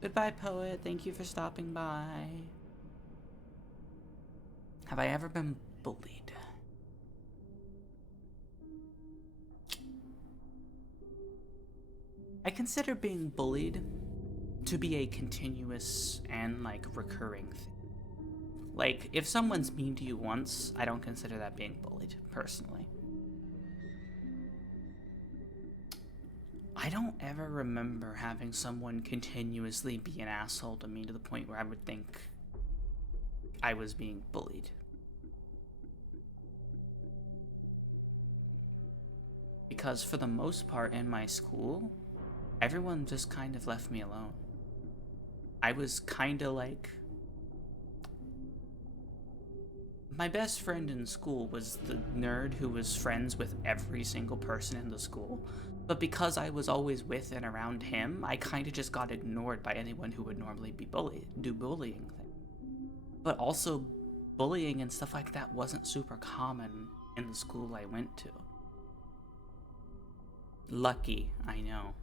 Goodbye, poet. Thank you for stopping by. Have I ever been bullied? I consider being bullied to be a continuous and, recurring thing. Like, if someone's mean to you once, I don't consider that being bullied, personally. I don't ever remember having someone continuously be an asshole to me to the point where I would think I was being bullied. Because for the most part in my school, everyone just kind of left me alone. I was kind of like... My best friend in school was the nerd who was friends with every single person in the school. But because I was always with and around him, I kind of just got ignored by anyone who would normally be do bullying things. But also, bullying and stuff like that wasn't super common in the school I went to. Lucky, I know.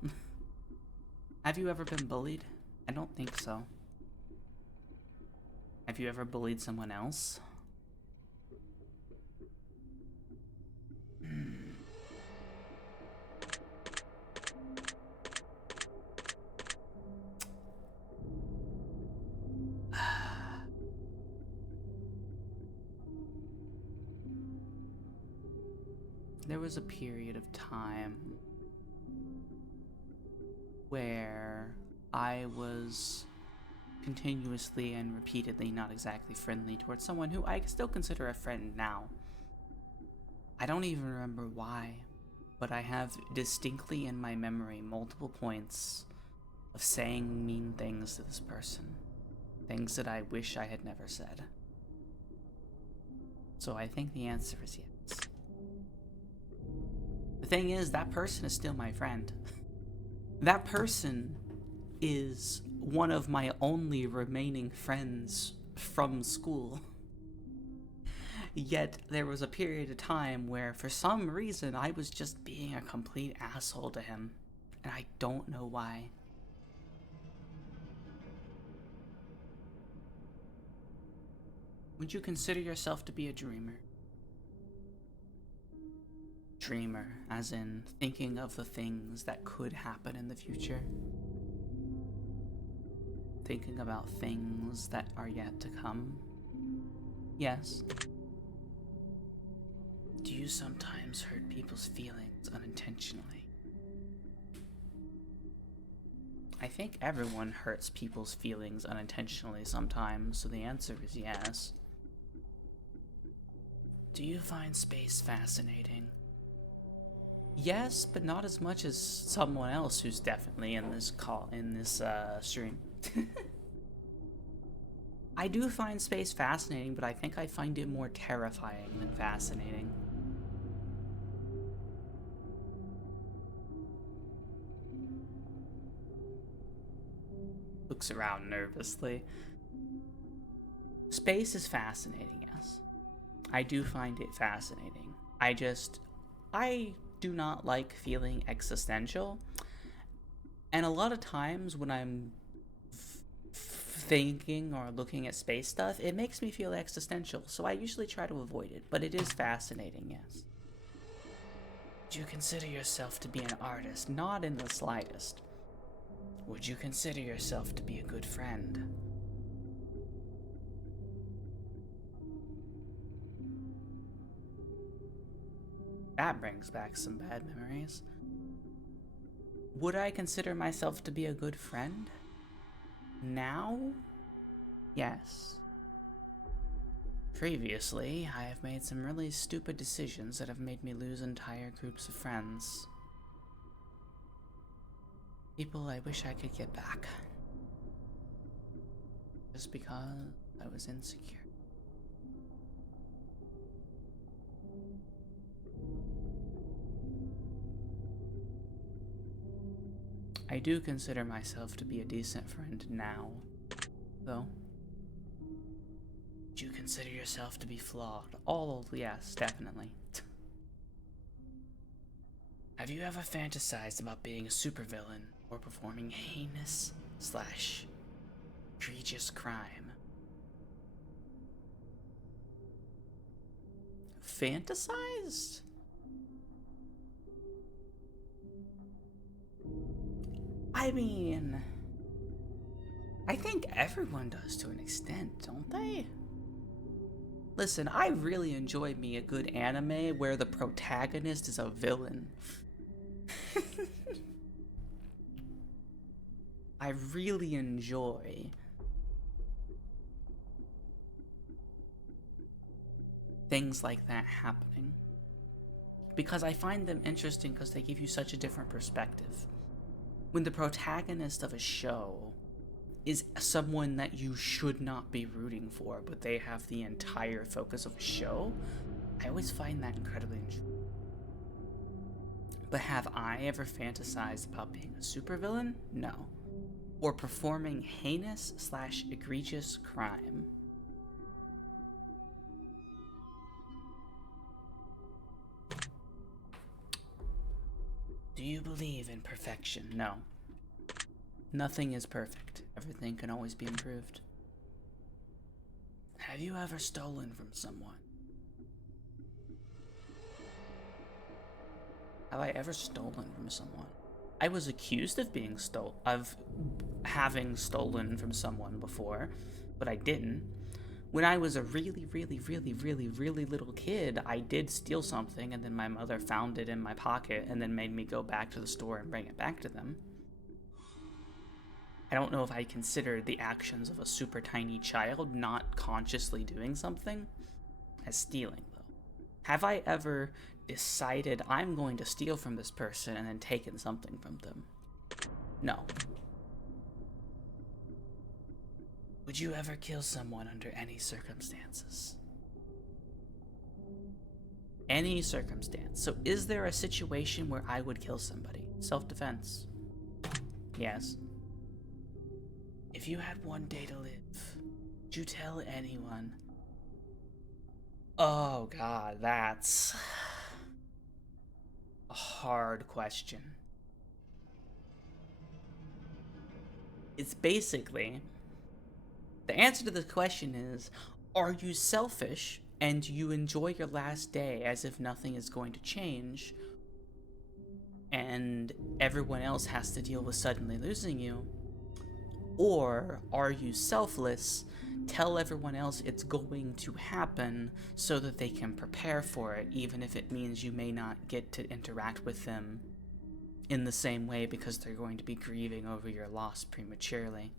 Have you ever been bullied? I don't think so. Have you ever bullied someone else? There was a period of time where I was continuously and repeatedly not exactly friendly towards someone who I still consider a friend now. I don't even remember why, but I have distinctly in my memory multiple points of saying mean things to this person. Things that I wish I had never said. So I think the answer is yes. The thing is, that person is still my friend. That person is one of my only remaining friends from school. Yet there was a period of time where for some reason I was just being a complete asshole to him, and I don't know why. Would you consider yourself to be a dreamer? Dreamer, as in thinking of the things that could happen in the future. Thinking about things that are yet to come. Yes. Do you sometimes hurt people's feelings unintentionally? I think everyone hurts people's feelings unintentionally sometimes, so the answer is yes. Do you find space fascinating? Yes, but not as much as someone else who's definitely in this stream. I do find space fascinating, but I think I find it more terrifying than fascinating. Looks around nervously. Space is fascinating, yes. I do find it fascinating. I do not like feeling existential. And a lot of times when I'm thinking or looking at space stuff, it makes me feel existential, so I usually try to avoid it, but it is fascinating, yes. Do you consider yourself to be an artist? Not in the slightest. Would you consider yourself to be a good friend? That brings back some bad memories. Would I consider myself to be a good friend? Now? Yes. Previously, I have made some really stupid decisions that have made me lose entire groups of friends. People I wish I could get back. Just because I was insecure. I do consider myself to be a decent friend now, though. Do you consider yourself to be flawed? Yes, definitely. Have you ever fantasized about being a supervillain or performing heinous / egregious crime? Fantasized? I mean, I think everyone does to an extent, don't they? Listen, I really enjoy me a good anime where the protagonist is a villain. I really enjoy things like that happening. Because I find them interesting because they give you such a different perspective. When the protagonist of a show is someone that you should not be rooting for, but they have the entire focus of a show, I always find that incredibly interesting. But have I ever fantasized about being a supervillain? No. Or performing heinous/egregious crime? Do you believe in perfection? No. Nothing is perfect. Everything can always be improved. Have you ever stolen from someone? Have I ever stolen from someone? I was accused of having stolen from someone before, but I didn't. When I was a really little kid, I did steal something, and then my mother found it in my pocket and then made me go back to the store and bring it back to them. I don't know if I consider the actions of a super tiny child not consciously doing something as stealing, though. Have I ever decided I'm going to steal from this person and then taken something from them? No. Would you ever kill someone under any circumstances? Any circumstance. So is there a situation where I would kill somebody? Self-defense. Yes. If you had one day to live, would you tell anyone? Oh god, that's a hard question. It's basically, the answer to the question is, are you selfish and you enjoy your last day as if nothing is going to change, and everyone else has to deal with suddenly losing you? Or are you selfless, tell everyone else it's going to happen so that they can prepare for it, even if it means you may not get to interact with them in the same way because they're going to be grieving over your loss prematurely?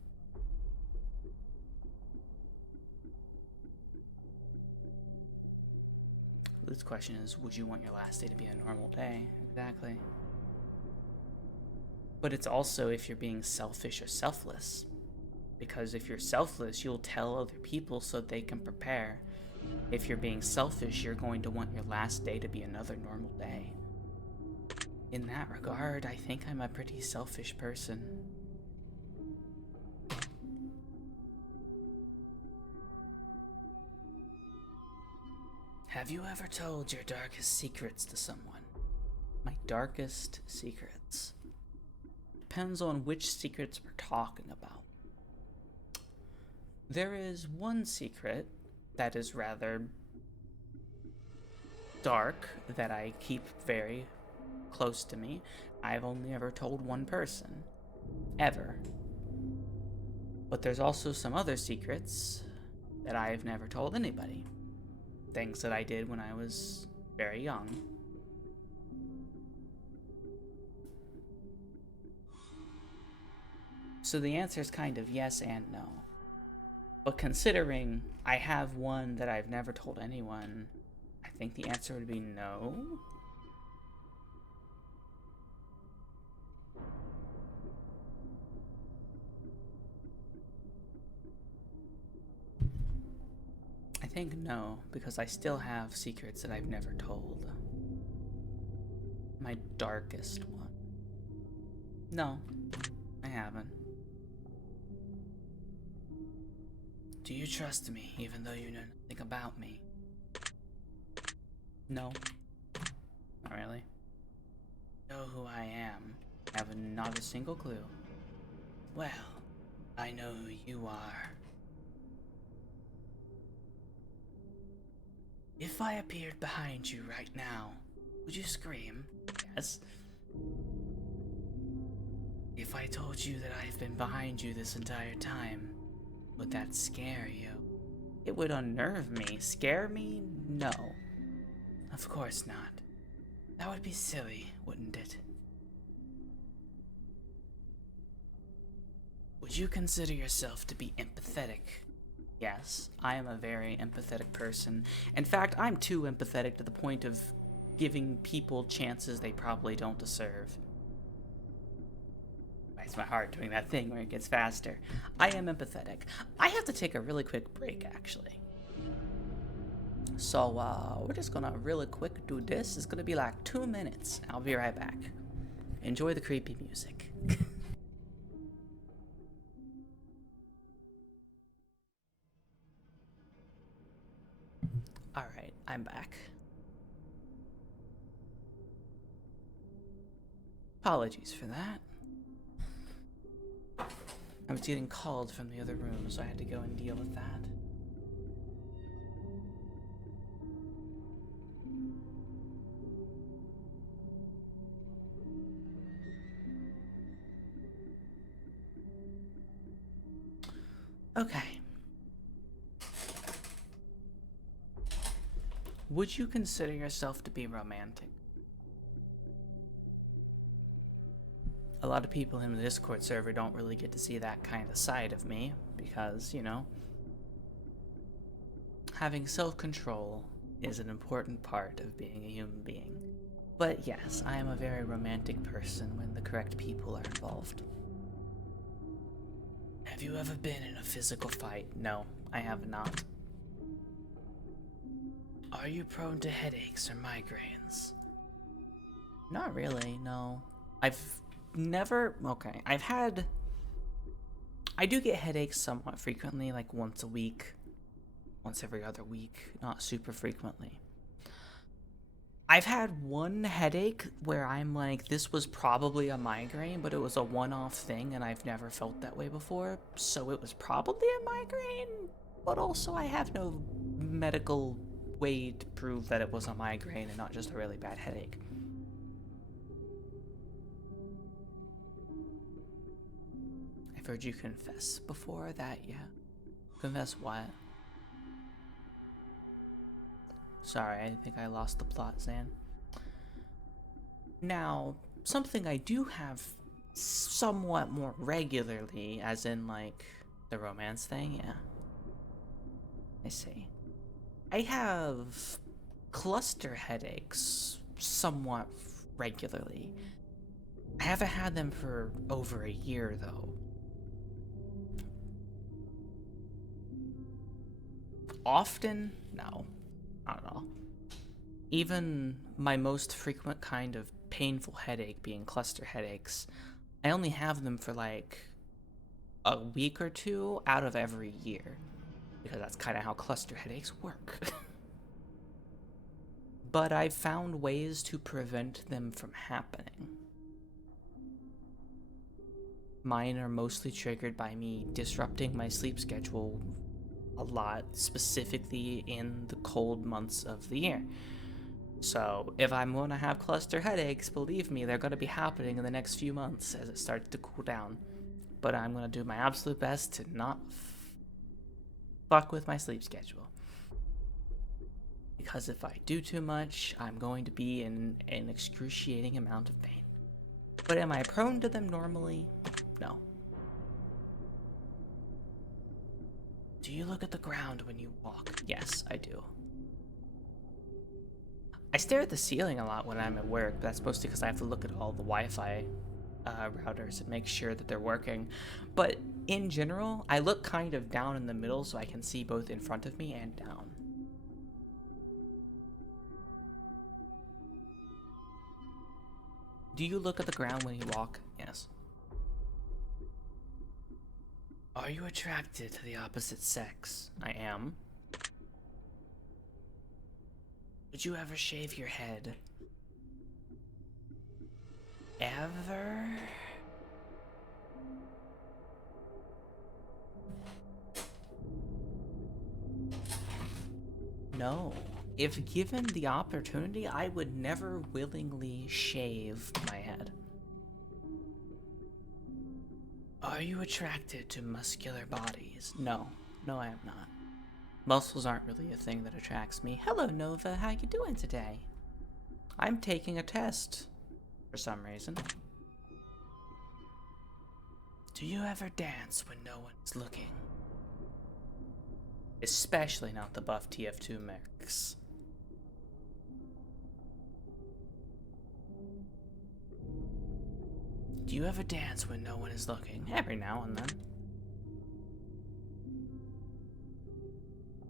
This question is, would you want your last day to be a normal day? Exactly. But it's also if you're being selfish or selfless. Because if you're selfless, you'll tell other people so they can prepare. If you're being selfish, you're going to want your last day to be another normal day. In that regard, I think I'm a pretty selfish person. Have you ever told your darkest secrets to someone? My darkest secrets. Depends on which secrets we're talking about. There is one secret that is rather dark that I keep very close to me. I've only ever told one person. Ever. But there's also some other secrets that I've never told anybody. Things that I did when I was very young. So the answer is kind of yes and no. But considering I have one that I've never told anyone, I think the answer would be no. I think no, because I still have secrets that I've never told. My darkest one. No, I haven't. Do you trust me even though you know nothing about me? No. Not really. You know who I am. I have not a single clue. Well, I know who you are. If I appeared behind you right now, would you scream? Yes. If I told you that I've been behind you this entire time, would that scare you? It would unnerve me. Scare me? No. Of course not. That would be silly, wouldn't it? Would you consider yourself to be empathetic? Yes, I am a very empathetic person. In fact, I'm too empathetic to the point of giving people chances they probably don't deserve. It's my heart doing that thing where it gets faster. I am empathetic. I have to take a really quick break, actually. So, we're just gonna really quick do this. It's gonna be like 2 minutes. I'll be right back. Enjoy the creepy music. Alright, I'm back. Apologies for that. I was getting called from the other room, so I had to go and deal with that. Okay. Would you consider yourself to be romantic? A lot of people in the Discord server don't really get to see that kind of side of me because, you know, having self-control is an important part of being a human being. But yes, I am a very romantic person when the correct people are involved. Have you ever been in a physical fight? No, I have not. Are you prone to headaches or migraines? Not really, no. I've never... Okay, I do get headaches somewhat frequently, like once a week. Once every other week, not super frequently. I've had one headache where I'm like, this was probably a migraine, but it was a one-off thing, and I've never felt that way before, so it was probably a migraine, but also I have no medical way to prove that it was a migraine and not just a really bad headache. I've heard you confess before that, yeah. Confess what? Sorry, I think I lost the plot, Zan. Now, something I do have somewhat more regularly, as in, like, the romance thing, yeah. I see. I have cluster headaches somewhat regularly. I haven't had them for over a year, though. Often? No. Not at all. Even my most frequent kind of painful headache being cluster headaches, I only have them for like a week or two out of every year, because that's kind of how cluster headaches work. But I've found ways to prevent them from happening. Mine are mostly triggered by me disrupting my sleep schedule a lot, specifically in the cold months of the year. So if I'm going to have cluster headaches, believe me, they're going to be happening in the next few months as it starts to cool down. But I'm going to do my absolute best to not fuck with my sleep schedule. Because if I do too much, I'm going to be in an excruciating amount of pain. But am I prone to them normally? No. Do you look at the ground when you walk? Yes, I do. I stare at the ceiling a lot when I'm at work, but that's mostly because I have to look at all the Wi-Fi routers and make sure that they're working. But in general, I look kind of down in the middle so I can see both in front of me and down. Do you look at the ground when you walk? Yes. Are you attracted to the opposite sex? I am. Would you ever shave your head? Ever? No. If given the opportunity, I would never willingly shave my head. Are you attracted to muscular bodies? No. No, I am not. Muscles aren't really a thing that attracts me. Hello, Nova. How you doing today? I'm taking a test for some reason. Do you ever dance when no one is looking? Especially not the buff TF2 mix. Do you ever dance when no one is looking? Every now and then.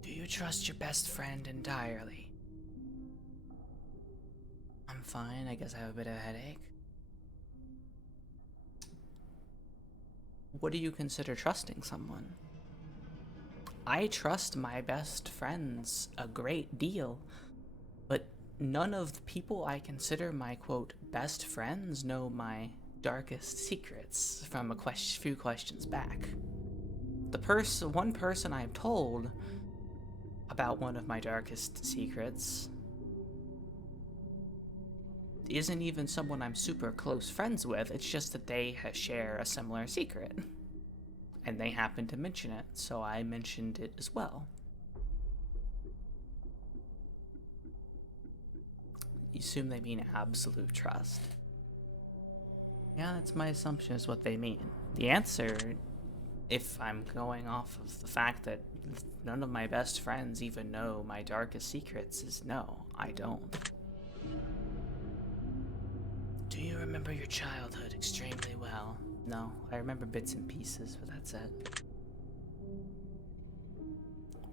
Do you trust your best friend entirely? I'm fine, I guess I have a bit of a headache. What do you consider trusting someone? I trust my best friends a great deal, but none of the people I consider my, quote, best friends know my darkest secrets from a few questions back. One person I've told about one of my darkest secrets isn't even someone I'm super close friends with. It's just that they share a similar secret. And they happened to mention it, so I mentioned it as well. You assume they mean absolute trust. Yeah, that's my assumption is what they mean. The answer, if I'm going off of the fact that none of my best friends even know my darkest secrets, is no, I don't. Do you remember your childhood extremely well? No, I remember bits and pieces, but that's it.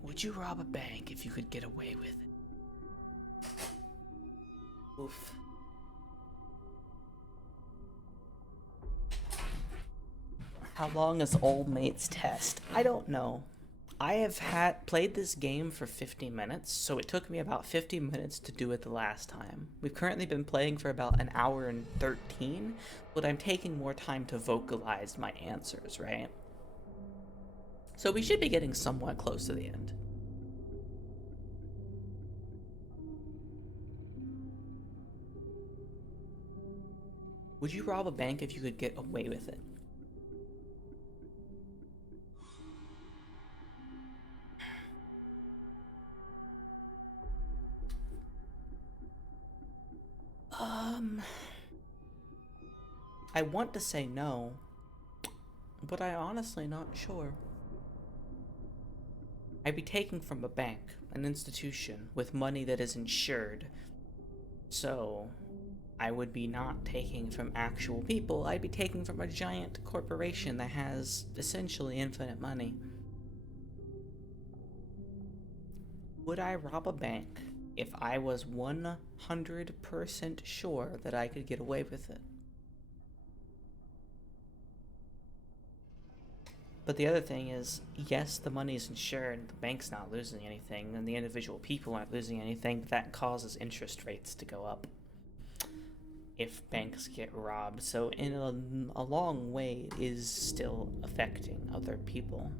Would you rob a bank if you could get away with it? Oof. How long is Old Mate's test? I don't know. I have played this game for 50 minutes, so it took me about 50 minutes to do it the last time. We've currently been playing for about an hour and 13, but I'm taking more time to vocalize my answers, right? So we should be getting somewhat close to the end. Would you rob a bank if you could get away with it? I want to say no, but I'm honestly not sure. I'd be taking from a bank, an institution, with money that is insured. So, I would be not taking from actual people, I'd be taking from a giant corporation that has essentially infinite money. Would I rob a bank if I was 100% sure that I could get away with it? But the other thing is, yes, the money's insured, the bank's not losing anything, and the individual people aren't losing anything, but that causes interest rates to go up if banks get robbed. So in a long way, it is still affecting other people.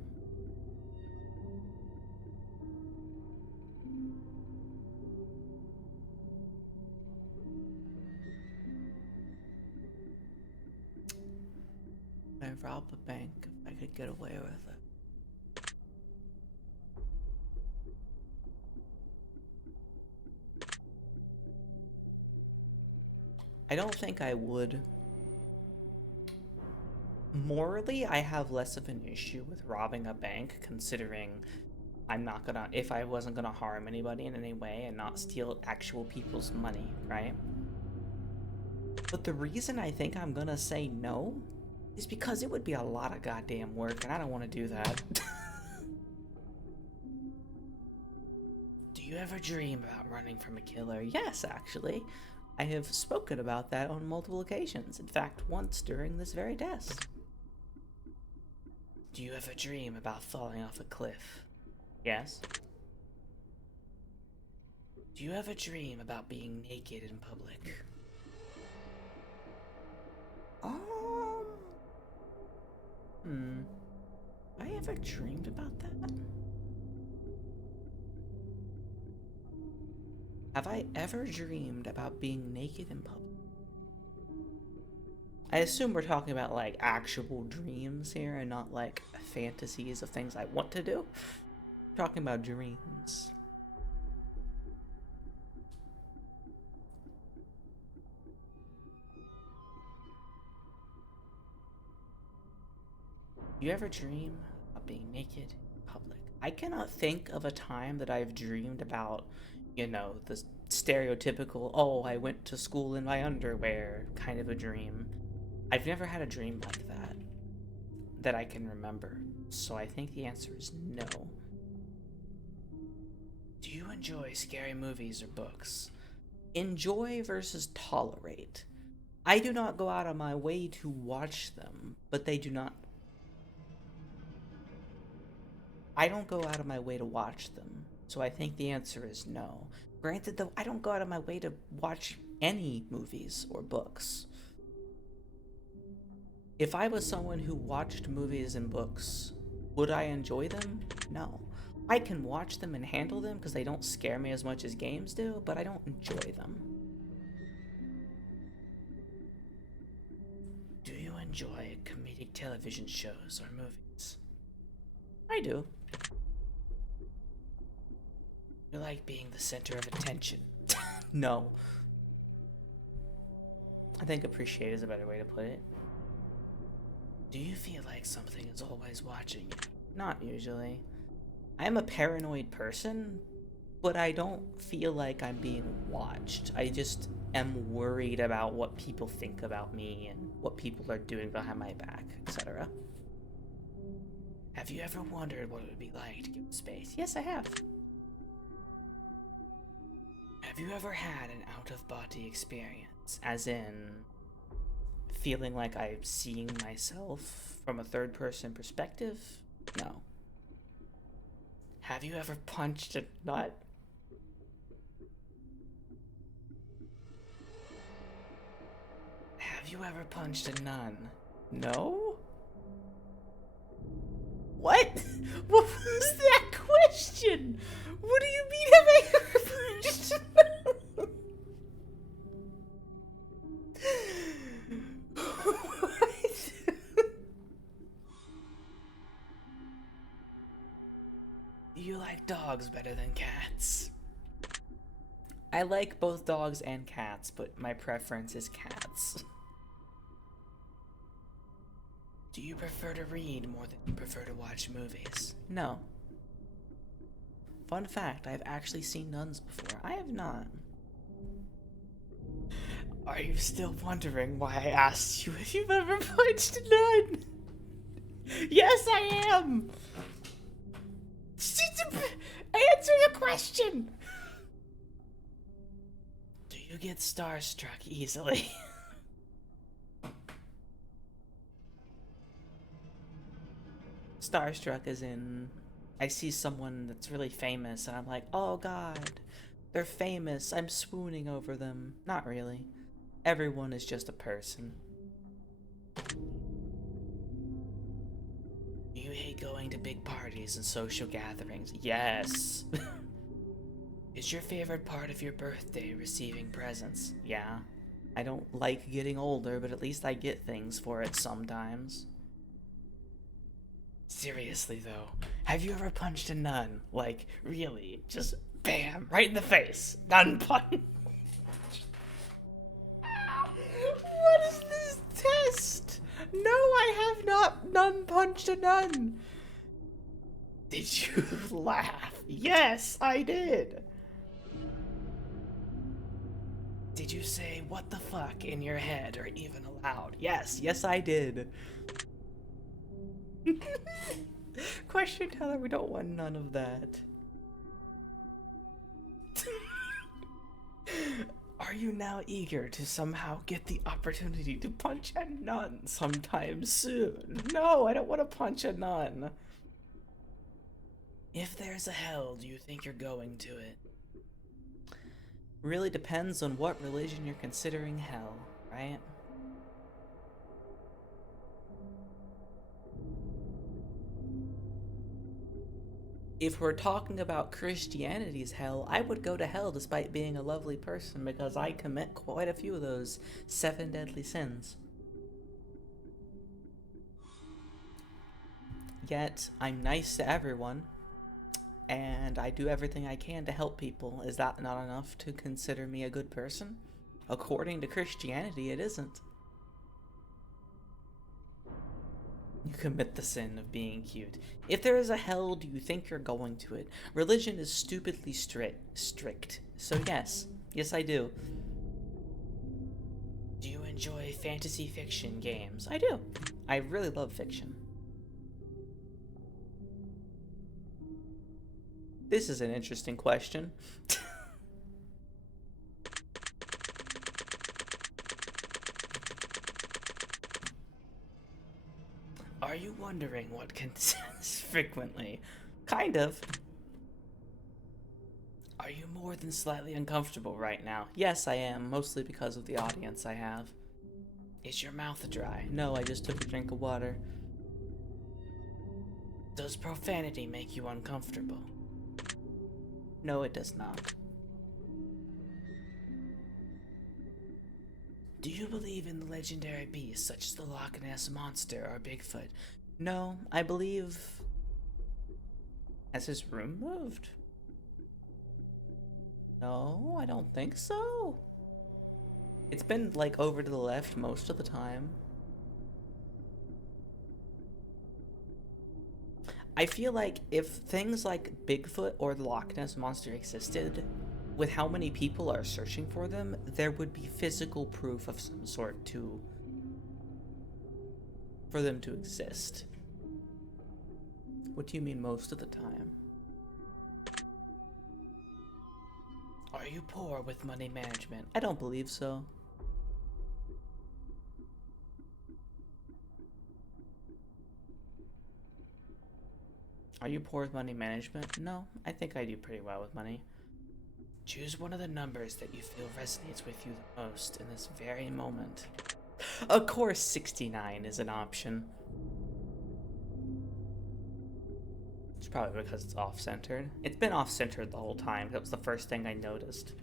I'd rob a bank if I could get away with it. I don't think I would. Morally, I have less of an issue with robbing a bank, considering if I wasn't gonna harm anybody in any way and not steal actual people's money, right? But the reason I think I'm gonna say no is because it would be a lot of goddamn work, and I don't want to do that. Do you ever dream about running from a killer? Yes, actually. I have spoken about that on multiple occasions. In fact, once during this very test. Do you ever dream about falling off a cliff? Yes. Do you ever dream about being naked in public? I ever dreamed about that? Have I ever dreamed about being naked in public? I assume we're talking about, like, actual dreams here and not, like, fantasies of things I want to do. talking about dreams. You ever dream about being naked in public? I cannot think of a time that I've dreamed about, the stereotypical, oh, I went to school in my underwear kind of a dream. I've never had a dream like that I can remember. So I think the answer is no. Do you enjoy scary movies or books? Enjoy versus tolerate. I do not go out of my way to watch them, but they do not. I don't go out of my way to watch them, so I think the answer is no. Granted, though, I don't go out of my way to watch any movies or books. If I was someone who watched movies and books, would I enjoy them? No. I can watch them and handle them because they don't scare me as much as games do, but I don't enjoy them. Do you enjoy comedic television shows or movies? I do. You like being the center of attention? No. I think appreciate is a better way to put it. Do you feel like something is always watching you? Not usually. I am a paranoid person, but I don't feel like I'm being watched. I just am worried about what people think about me and what people are doing behind my back, etc. Have you ever wondered what it would be like to go to space? Yes, I have. Have you ever had an out-of-body experience? As in, feeling like I'm seeing myself from a third-person perspective? No. Have you ever punched a nut? Have you ever punched a nun? No? What? What was that question? What do you mean have I ever punched a nun? What? You like dogs better than cats? I like both dogs and cats, but my preference is cats. Do you prefer to read more than you prefer to watch movies? No. Fun fact, I've actually seen nuns before. I have not. Are you still wondering why I asked you if you've ever punched a nun? Yes, I am! Answer the question! Do you get starstruck easily? Starstruck as in, I see someone that's really famous and I'm like, oh god, they're famous, I'm swooning over them. Not really. Everyone is just a person. You hate going to big parties and social gatherings. Yes. Is your favorite part of your birthday receiving presents? Yeah. I don't like getting older, but at least I get things for it sometimes. Seriously though, have you ever punched a nun? Like, really? Just bam, right in the face. Nun punch. What is this test? No, I have not nun punched a nun. Did you laugh? Yes, I did. Did you say what the fuck in your head or even aloud? Yes, I did. Question teller, we don't want none of that. Are you now eager to somehow get the opportunity to punch a nun sometime soon? No, I don't want to punch a nun. If there's a hell, do you think you're going to it? Really depends on what religion you're considering hell, right? If we're talking about Christianity's hell, I would go to hell despite being a lovely person because I commit quite a few of those 7 deadly sins. Yet, I'm nice to everyone. and I do everything I can to help people. Is that not enough to consider me a good person? According to Christianity, it isn't. You commit the sin of being cute. If there is a hell, do you think you're going to it? Religion is stupidly strict. So yes. Yes, I do. Do you enjoy fantasy fiction games? I do. I really love fiction. This is an interesting question. Are you wondering what concerns frequently? Kind of. Are you more than slightly uncomfortable right now? Yes, I am, mostly because of the audience I have. Is your mouth dry? No, I just took a drink of water. Does profanity make you uncomfortable? No, it does not. Do you believe in the legendary beasts such as the Loch Ness Monster or Bigfoot? No, I believe... Has his room moved? No, I don't think so. It's been, like, over to the left most of the time. I feel like if things like Bigfoot or the Loch Ness Monster existed, with how many people are searching for them, there would be physical proof of some sort for them to exist. What do you mean most of the time? Are you poor with money management? I don't believe so. Are you poor with money management? No, I think I do pretty well with money. Choose one of the numbers that you feel resonates with you the most in this very moment. Of course 69 is an option. It's probably because it's off-centered. It's been off-centered the whole time. That was the first thing I noticed.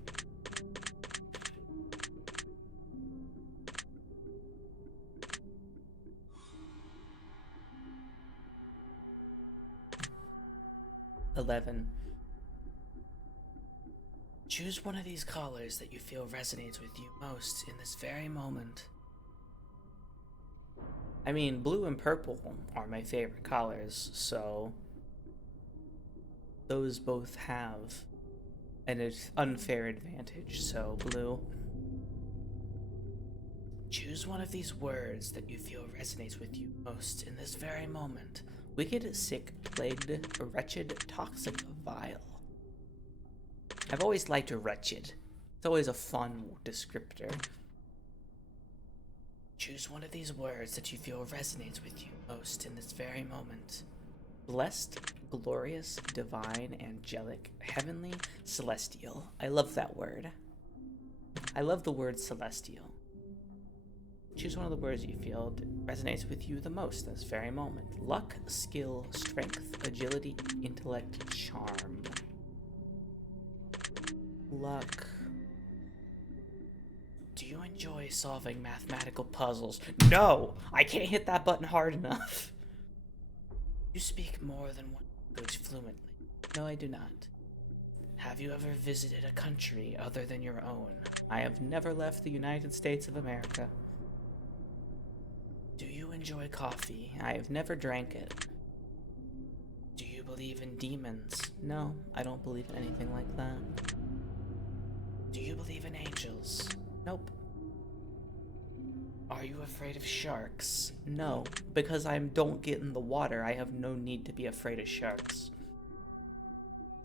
$11. Choose one of these colors that you feel resonates with you most in this very moment. I mean, blue and purple are my favorite colors, so those both have an unfair advantage, so blue. Choose one of these words that you feel resonates with you most in this very moment. Wicked, sick, plagued, wretched, toxic, vile. I've always liked wretched. It's always a fun descriptor. Choose one of these words that you feel resonates with you most in this very moment. Blessed, glorious, divine, angelic, heavenly, celestial. I love that word. I love the word celestial. Choose one of the words you feel resonates with you the most in this very moment. Luck, skill, strength, agility, intellect, charm. Luck. Do you enjoy solving mathematical puzzles? No! I can't hit that button hard enough. You speak more than one language fluently. No, I do not. Have you ever visited a country other than your own? I have never left the United States of America. Do you enjoy coffee? I have never drank it. Do you believe in demons? No, I don't believe in anything like that. Do you believe in angels? Nope. Are you afraid of sharks? No, because I don't get in the water, I have no need to be afraid of sharks.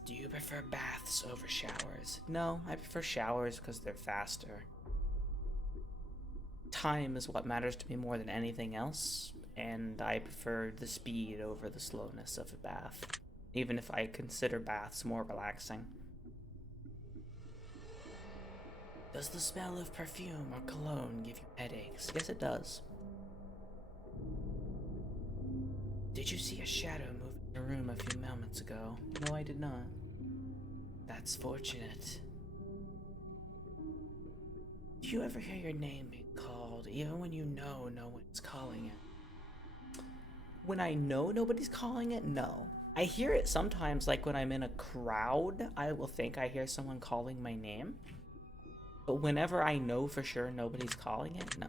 Do you prefer baths over showers? No, I prefer showers because they're faster. Time is what matters to me more than anything else, and I prefer the speed over the slowness of a bath, even if I consider baths more relaxing. Does the smell of perfume or cologne give you headaches? Yes, it does. Did you see a shadow move in the room a few moments ago? No, I did not. That's fortunate. Do you ever hear your name being called, even when you know no one's calling it? When I know nobody's calling it, no. I hear it sometimes, like when I'm in a crowd, I will think I hear someone calling my name. But whenever I know for sure nobody's calling it, no.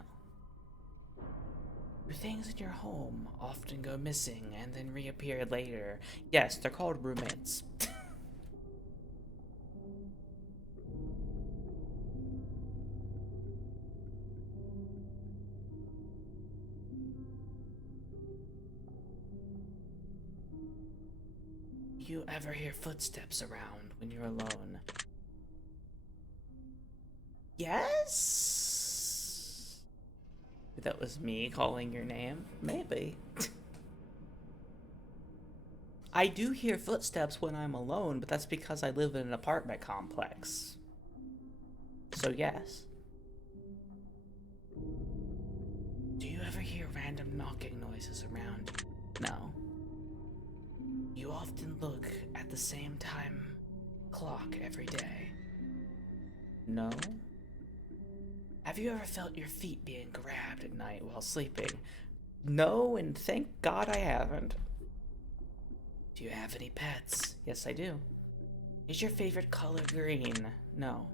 Do things in your home often go missing and then reappear later? Yes, they're called roommates. Do you ever hear footsteps around when you're alone? Yes? That was me calling your name? Maybe. I do hear footsteps when I'm alone, but that's because I live in an apartment complex. So yes. Do you ever hear random knocking noises around? No. You often look at the same time clock every day. No? Have you ever felt your feet being grabbed at night while sleeping? No, and thank God I haven't. Do you have any pets? Yes, I do. Is your favorite color green? No.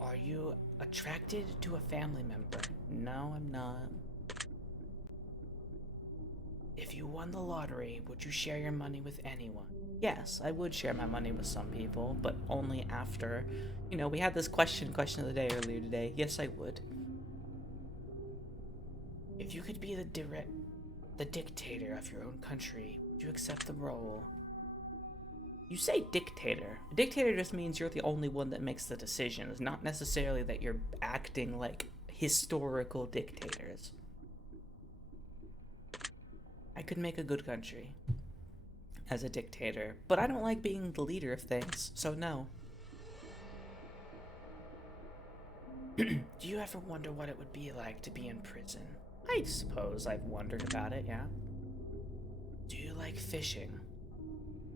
Are you attracted to a family member? No, I'm not. If you won the lottery, would you share your money with anyone? Yes, I would share my money with some people, but only after. You know, we had this question of the day earlier today. Yes, I would. If you could be the dictator of your own country, would you accept the role? You say dictator. A dictator just means you're the only one that makes the decisions, not necessarily that you're acting like historical dictators. I could make a good country as a dictator, but I don't like being the leader of things, so no. Do you ever wonder what it would be like to be in prison? I suppose I've wondered about it, yeah. Do you like fishing?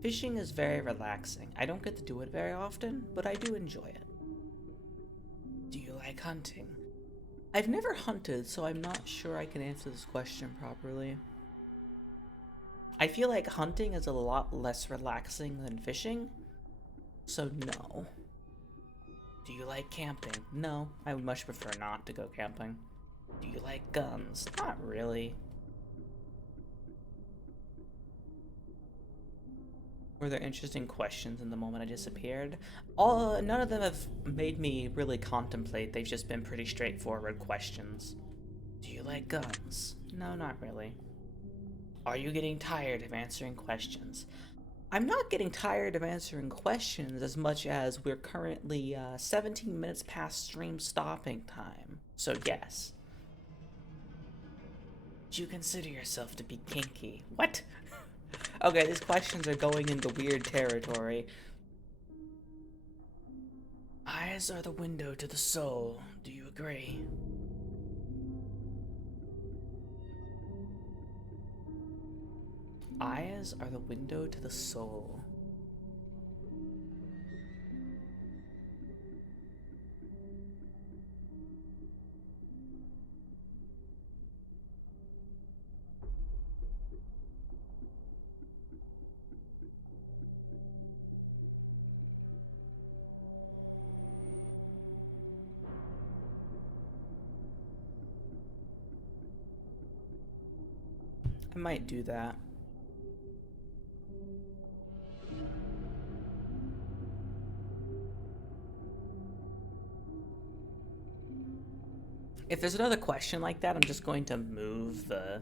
Fishing is very relaxing. I don't get to do it very often, but I do enjoy it. Do you like hunting? I've never hunted, so I'm not sure I can answer this question properly. I feel like hunting is a lot less relaxing than fishing, so no. Do you like camping? No, I would much prefer not to go camping. Do you like guns? Not really. Were there interesting questions in the moment I disappeared? None of them have made me really contemplate. They've just been pretty straightforward questions. Do you like guns? No, not really. Are you getting tired of answering questions? I'm not getting tired of answering questions as much as we're currently 17 minutes past stream stopping time. So yes. Do you consider yourself to be kinky? What? Okay, these questions are going into weird territory. Eyes are the window to the soul. Do you agree? Eyes are the window to the soul. I might do that. If there's another question like that, I'm just going to move the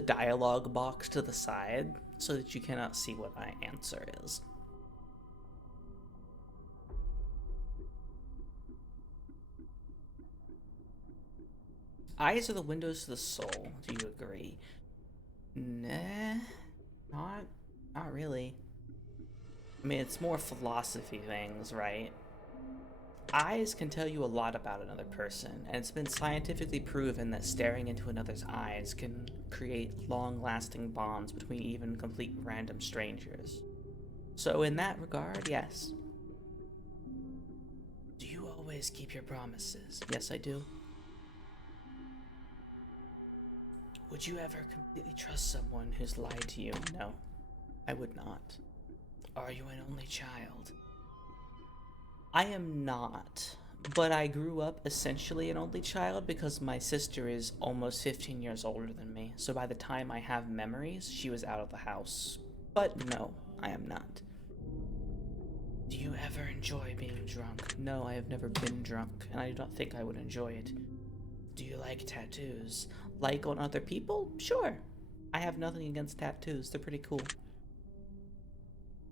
dialogue box to the side so that you cannot see what my answer is. Eyes are the windows to the soul. Do you agree? Nah, not really. I mean, it's more philosophy things, right? Eyes can tell you a lot about another person, and it's been scientifically proven that staring into another's eyes can create long-lasting bonds between even complete random strangers. So in that regard, yes. Do you always keep your promises? Yes, I do. Would you ever completely trust someone who's lied to you? No, I would not. Are you an only child? I am not, but I grew up essentially an only child because my sister is almost 15 years older than me, so by the time I have memories, she was out of the house. But no, I am not. Do you ever enjoy being drunk? No, I have never been drunk, and I do not think I would enjoy it. Do you like tattoos? Like on other people? Sure. I have nothing against tattoos, they're pretty cool.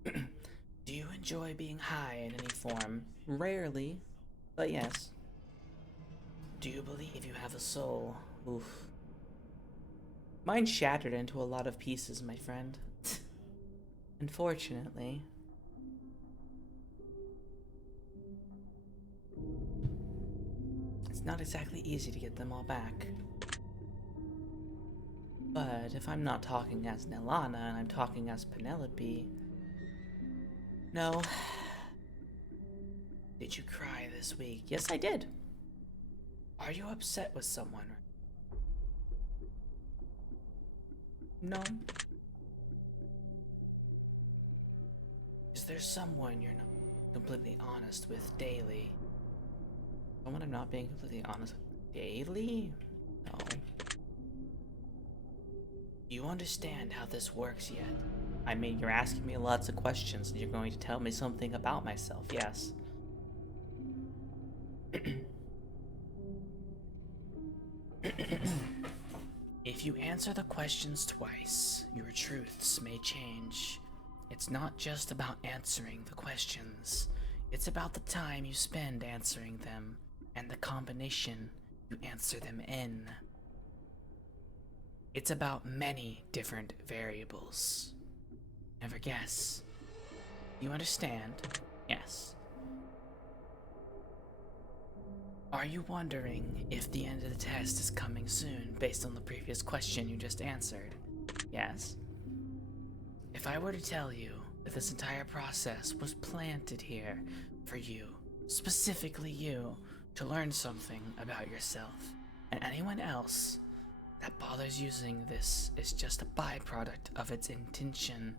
Do you enjoy being high in any form? Rarely, but yes. Do you believe you have a soul? Oof. Mine shattered into a lot of pieces, my friend. Unfortunately. It's not exactly easy to get them all back. But if I'm not talking as Nelana and I'm talking as Penelope... No. Did you cry this week? Yes, I did. Are you upset with someone? No. Is there someone you're not completely honest with daily? Someone I'm not being completely honest with daily? No. Do you understand how this works yet? I mean, you're asking me lots of questions and you're going to tell me something about myself, yes. If you answer the questions twice, your truths may change. It's not just about answering the questions. It's about the time you spend answering them and the combination you answer them in. It's about many different variables. Never guess. You understand? Yes. Are you wondering if the end of the test is coming soon based on the previous question you just answered? Yes. If I were to tell you that this entire process was planted here for you, specifically you, to learn something about yourself, and anyone else that bothers using this is just a byproduct of its intention,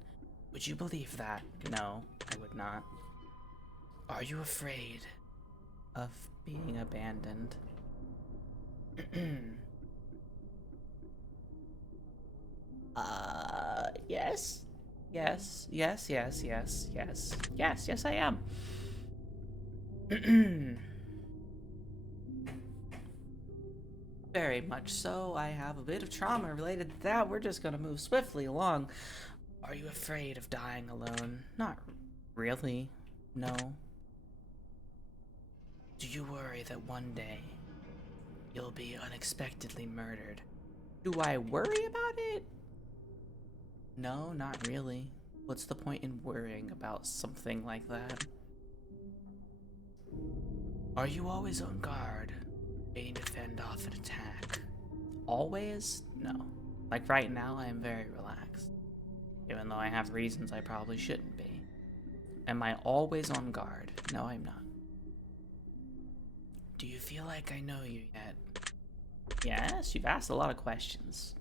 would you believe that? No, I would not. Are you afraid Of being abandoned. Yes. Yes, yes, yes, yes, yes. Yes, yes, I am. Very much so. I have a bit of trauma related to that. We're just gonna move swiftly along. Are you afraid of dying alone? Not really. No. Do you worry that one day you'll be unexpectedly murdered? Do I worry about it? No, not really. What's the point in worrying about something like that? Are you always on guard, waiting to fend off an attack? Always? No. Like right now, I am very relaxed. Even though I have reasons I probably shouldn't be. Am I always on guard? No, I'm not. Do you feel like I know you yet? Yes, you've asked a lot of questions.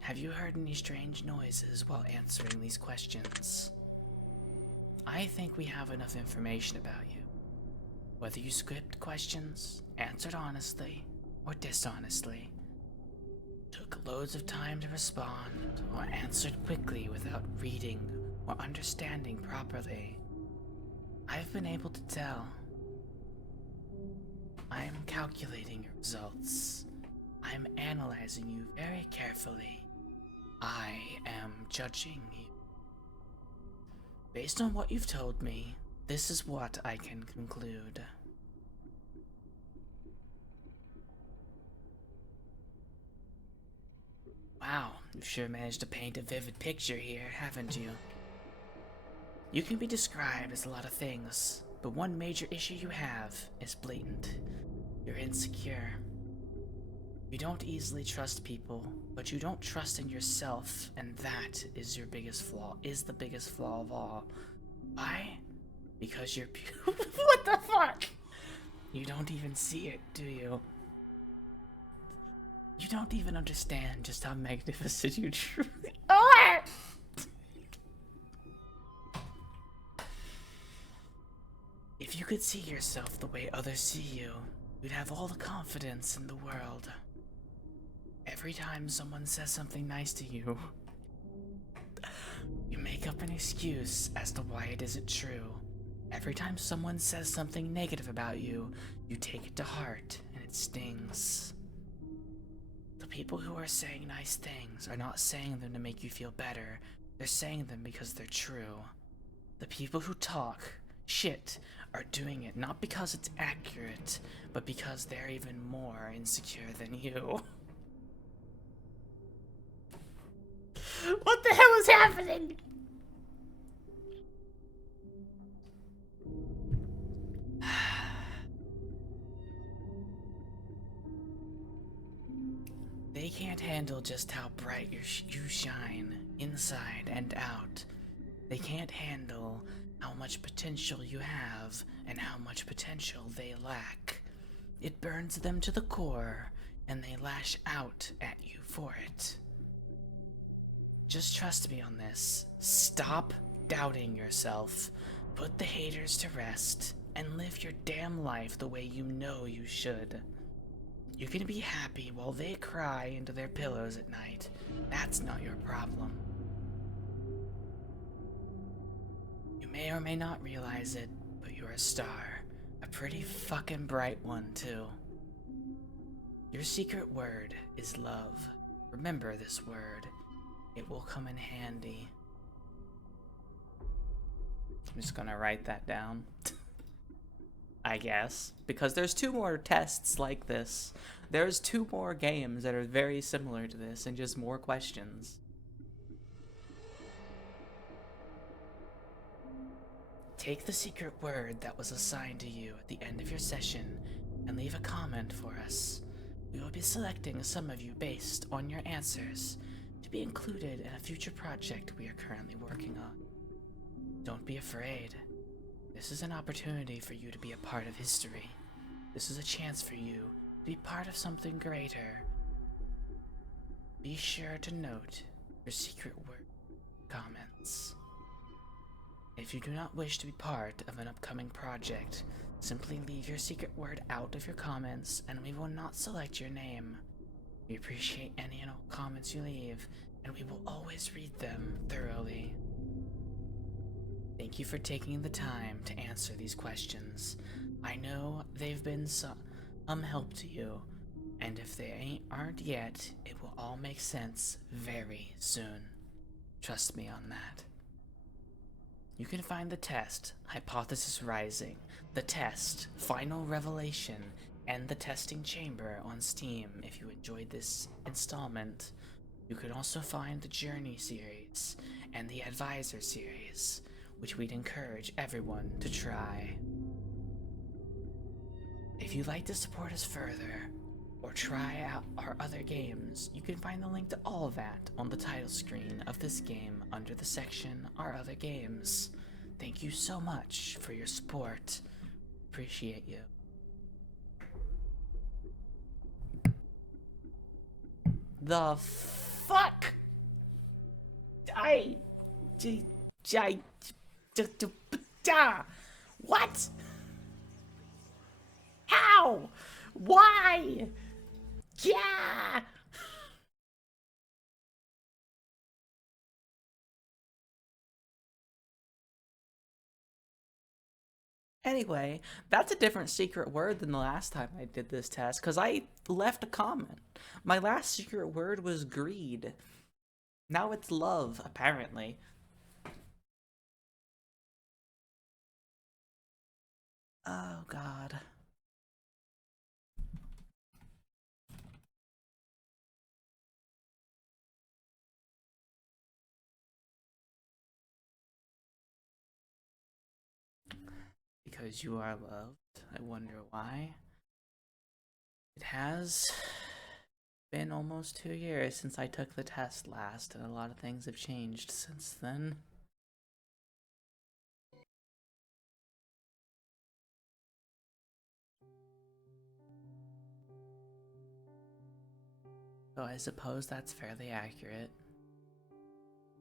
Have you heard any strange noises while answering these questions? I think we have enough information about you. Whether you script questions, answered honestly, or dishonestly, took loads of time to respond, or answered quickly without reading or understanding properly, I've been able to tell. I am calculating your results. I am analyzing you very carefully. I am judging you. Based on what you've told me, this is what I can conclude. Wow, you've sure managed to paint a vivid picture here, haven't you? You can be described as a lot of things, but one major issue you have is blatant. You're insecure. You don't easily trust people, but you don't trust in yourself, and that is your biggest flaw, is the biggest flaw of all. Why? Because you're what the fuck? You don't even see it, do you? You don't even understand just how magnificent you truly are! If you could see yourself the way others see you, you'd have all the confidence in the world. Every time someone says something nice to you, you make up an excuse as to why it isn't true. Every time someone says something negative about you, you take it to heart and it stings. The people who are saying nice things are not saying them to make you feel better, they're saying them because they're true. The people who talk shit are doing it not because it's accurate, but because they're even more insecure than you. What the hell is happening? They can't handle just how bright you shine, inside and out. They can't handle how much potential you have and how much potential they lack. It burns them to the core, and they lash out at you for it. Just trust me on this. Stop doubting yourself. Put the haters to rest, and live your damn life the way you know you should. You can be happy while they cry into their pillows at night. That's not your problem. You may or may not realize it, but you're a star. A pretty fucking bright one, too. Your secret word is love. Remember this word. It will come in handy. I'm just gonna write that down. I guess. Because there's 2 more tests like this. There's 2 more games that are very similar to this and just more questions. Take the secret word that was assigned to you at the end of your session and leave a comment for us. We will be selecting some of you based on your answers to be included in a future project we are currently working on. Don't be afraid. This is an opportunity for you to be a part of history. This is a chance for you to be part of something greater. Be sure to note your secret word comments. If you do not wish to be part of an upcoming project, simply leave your secret word out of your comments and we will not select your name. We appreciate any and all comments you leave, and we will always read them thoroughly. Thank you for taking the time to answer these questions. I know they've been some help to you, and if they aren't yet, it will all make sense very soon. Trust me on that. You can find the test, Hypothesis Rising, the test, Final Revelation, and the Testing Chamber on Steam if you enjoyed this installment. You can also find the Journey series and the Advisor series, which we'd encourage everyone to try. If you'd like to support us further, or try out our other games, you can find the link to all of that on the title screen of this game under the section Our Other Games. Thank you so much for your support. Appreciate you. The fuck? What? How? Why? Yeah! Anyway, that's a different secret word than the last time I did this test, because I left a comment. My last secret word was greed. Now it's love, apparently. Oh, God. Because you are loved. I wonder why. It has been almost 2 years since I took the test last, and a lot of things have changed since then. So I suppose that's fairly accurate.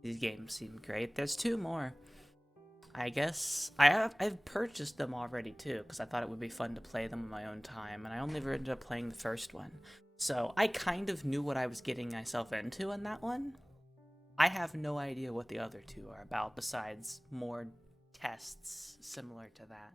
These games seem great. There's 2 more. I guess I've purchased them already too, because I thought it would be fun to play them in my own time, and I only ever ended up playing the first one. So I kind of knew what I was getting myself into in that one. I have no idea what the other 2 are about, besides more tests similar to that.